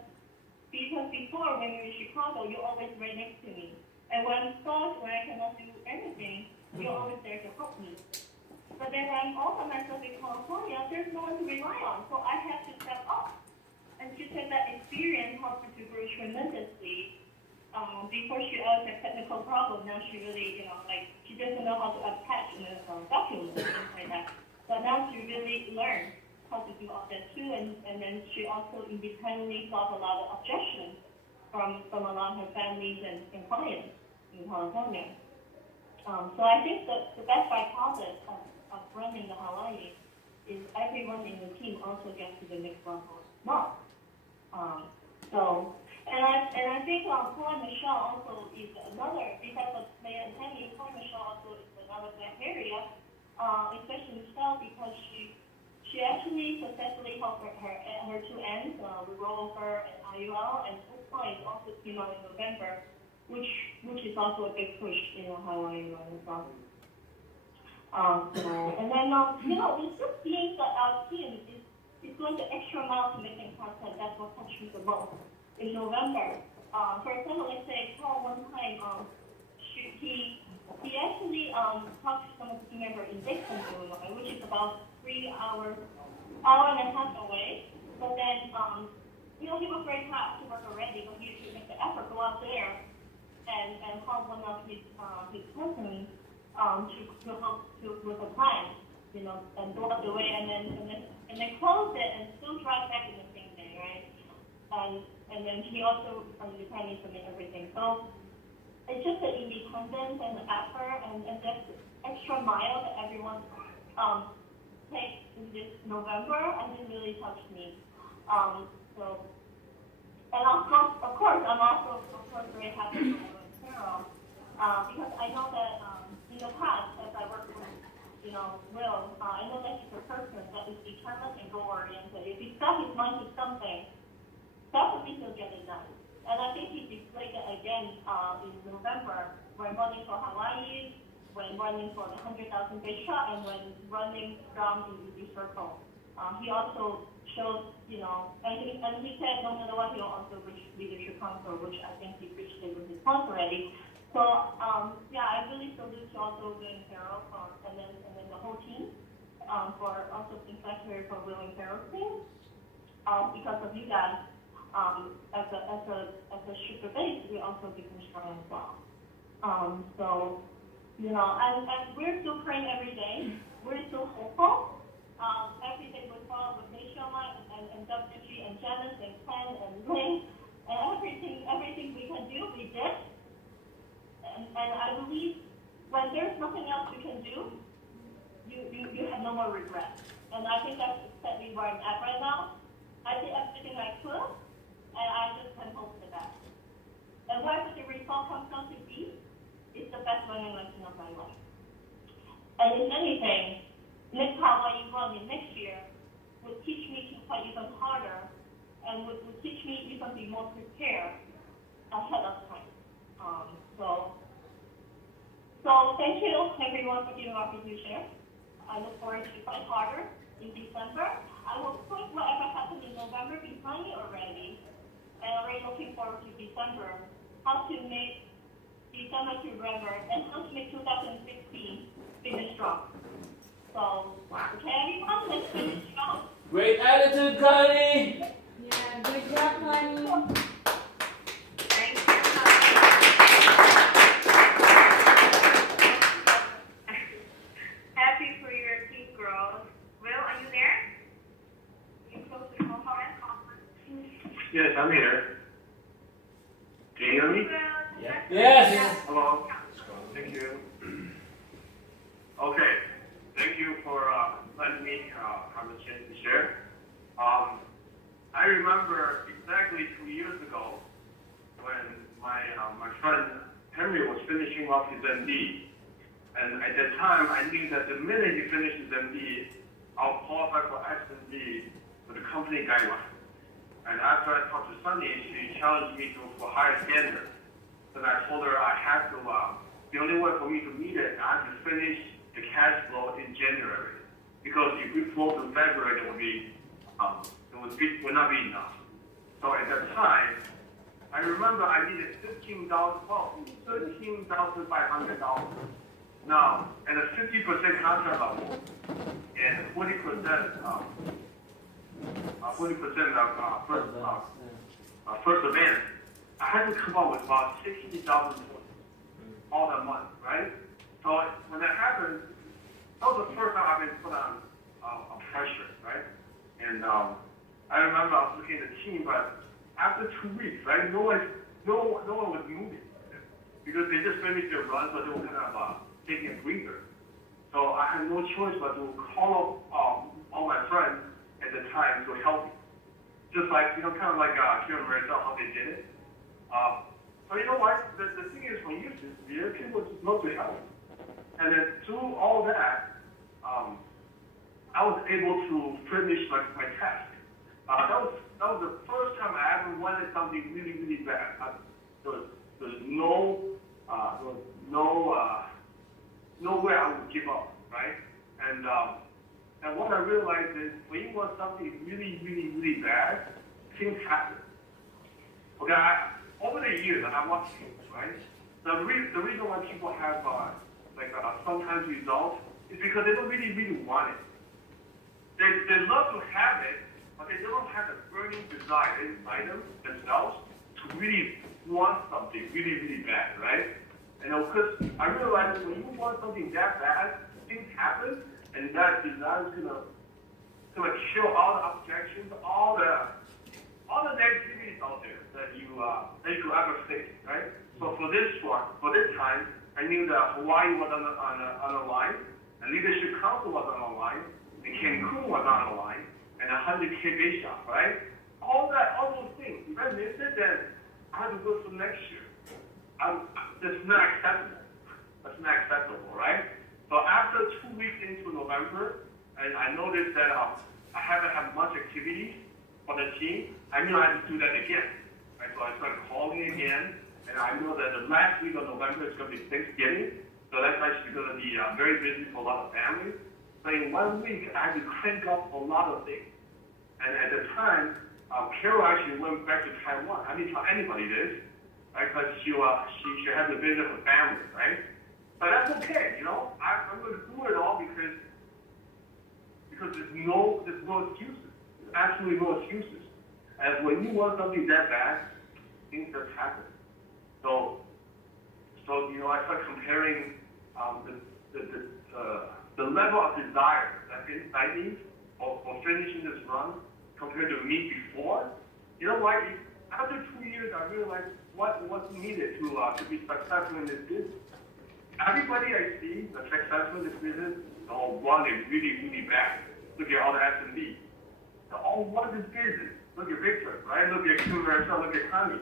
before when we were in Chicago, you're always right next to me. And when I'm stuck, when I cannot do anything, you're always there to help me. But then when I'm all by myself in California, there's no one to rely on, so I have to step up. And she said that experience helped her to grow tremendously. Before she always had technical problems, now she really, she doesn't know how to attach documents and things like that. But now she really learned how to do all that too, and then she also independently solved a lot of objections from a lot of her families and clients in California. So I think the best byproduct of running the Hawaii is everyone in the team also gets to the next level as well. And I think Paul and Michelle also is another, because of Leah and Tammy, Paul and Michelle also is another black area, especially Michelle, because she actually successfully helped her two ends, with rollover and IUL, and this point also came out in November, which is also a big push in Hawaii as well. And then, it's just being that our team is going the extra mile to making content. That's what touched me the most. In November, for example, let's say Paul one time, he actually talked to some of the team members in Dixon, Illinois, which is about 3 hours, hour and a half away. But then, he was very tired to work already, but he used to make the effort go out there and help one of his cousins to help with a plan, and go up the way and then close it and still drive back in the same day, right? And then he also depending to make everything. So it's just the independence and the effort and that extra mile that everyone takes in this November, and it really touched me. So, and of course, I'm also very happy for Carol, because I know that in the past, as I worked with, Will, I know that he's a person that is determined and goal-oriented. If he set his mind to something, definitely he'll get it done. And I think he displayed it again in November when running for Hawaii, when running for the 100,000 base shot, and when running from the circle. He also showed, and he said no matter what, he'll also reach leadership council, which I think he reached it with his points already. So, I really salute you also, Will and Carol, and then the whole team, for also being secretary for Will and Carol's team. Because of you guys, as a shooter base, we also become strong as well. So, and we're still praying every day. We're still hopeful. Every day we follow with Nationwide and WG and Janice and Ken and Link, and everything we can do, we did. And I believe when there's nothing else you can do, you have no more regret. And I think that's exactly where I'm at right now. I did everything I could, and I just can hope for that. And whatever the result comes out to be, it's the best learning lesson of my life. And if anything, next Hawaii running next year would teach me to fight even harder, and would teach me even be more prepared ahead of time. So thank you everyone for giving me opportunity to share. I look forward to fight harder in December. I will put whatever happened in November behind me already, and already looking forward to December. How to make December to remember, and how to make 2016 finish strong. So, okay everyone, let's finish strong. Great attitude, Connie! Yeah, good job, Connie. Thank you. Happy for your team growth. Will, are you there? Are you close to the home? Yes, I'm here. Can you hear me? Yes! Hello. Thank you. Okay. Thank you for letting me have a chance to share. I remember exactly 2 years ago when my friend Henry was finishing off his MD. And at that time, I knew that the minute he finishes MD, I'll qualify for S&D with the company guideline. And after I talked to Sunny, she challenged me for higher standards. Then I told her I had to, the only way for me to meet it, I had to finish the cash flow in January. Because if we flow in February, it would not be enough. So at that time, I remember I needed $13,500. Now, at a 50% contract level and 40% of first advance, I had to come up with about 60,000 all that month, right? So when that happened, that was the first time I've been put on pressure, right? And I remember I was looking at the team, but after 2 weeks, right, no one was moving because they just finished their run, so they were kind of taking a breather. So I had no choice but to call up all my friends at the time to help me. Just like, kind of like Kieran Marissa, how they did it. But you know what? The thing is, when you severe, people just love to help. And then through all that, I was able to finish my test. That was the first time I ever wanted something really, really bad. There was no way I would give up, right? And what I realized is when you want something really, really, really bad, things happen. Okay, over the years, I watched things, right? The reason why people have sometimes results is because they don't really, really want it. They love to have it, but they don't have the burning desire inside themselves to really want something really, really bad, right? And because I realized when you want something that bad, things happen, and that desire is gonna kill all the objections, all the negativities out there that you could ever face, right? So for this time, I knew that Hawaii was on the line, and Leadership Council was on the line, and Cancun was on the line, and 100K base shop, right? All those things. If I miss it, then I have to go to next year. That's not acceptable. That's not acceptable, right? So after 2 weeks into November, and I noticed that I haven't had much activity for the team. I knew I had to do that again. Right? So I started calling again, and I know that the last week of November is going to be Thanksgiving, so that's actually going to be very busy for a lot of families. So in 1 week, I had to crank up a lot of things. And at the time, Carol actually went back to Taiwan. I didn't tell anybody this, right? Because she had to visit her family, right? But that's okay, I'm going to do it all because there's no excuses. There's absolutely no excuses. And when you want something that bad, things just happen. So I start comparing the level of desire that's inside me for finishing this run compared to me before. You know what? After 2 years, I realized what's needed to be successful in this business. Everybody I see that's successful in this business, they all want it really, really bad. Look at all the S&B. They all want this business. Look at Victor, right? Look at Kim Marcel, look at Connie.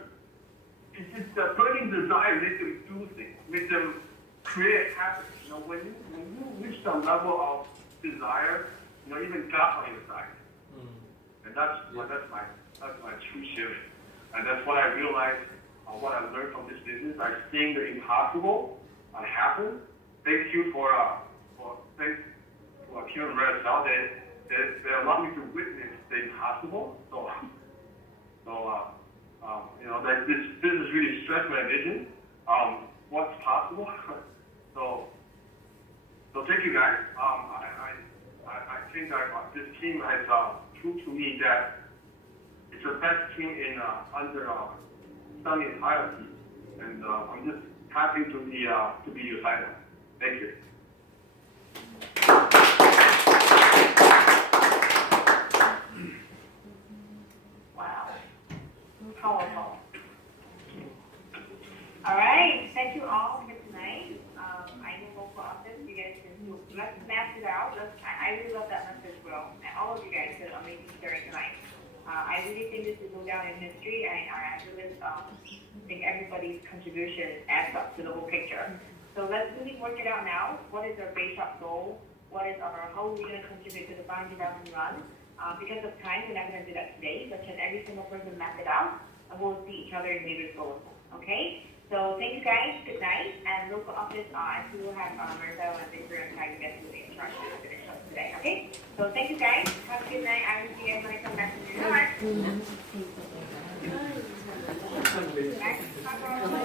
It's just the burning desire makes them do things, makes them create habits. When you reach some level of desire, even God's on your side. And that's my true shift. And that's what I realized, what I learned from this business. I seeing the impossible happen. Thank you for Kim and Marcel. They allowed me to witness the impossible. That this business really stretched my vision. What's possible? So thank you guys. I think that this team has proved to me that it's the best team under Sunny's hierarchy, and I'm just happy to be your title. Thank you. Wow. Powerful. All right. Thank you all for tonight. I know local office, you guys can let's math it out. I really love that message, Will, and all of you guys did amazing sharing tonight. I really think this will go down in history, and I really think everybody's contribution adds up to the whole picture. So let's really work it out now. What is our base shop goal? How are we going to contribute to the 500,000 run? Because of time, we're not going to do that today, but can every single person map it out, and we'll see each other in later goals. Okay? So thank you guys. Good night. And local office, I see we'll have Marcel and Victor and try to get to the instructions to finish up today. Okay? So thank you guys. Have a good night. I will see you guys when I come back to New York.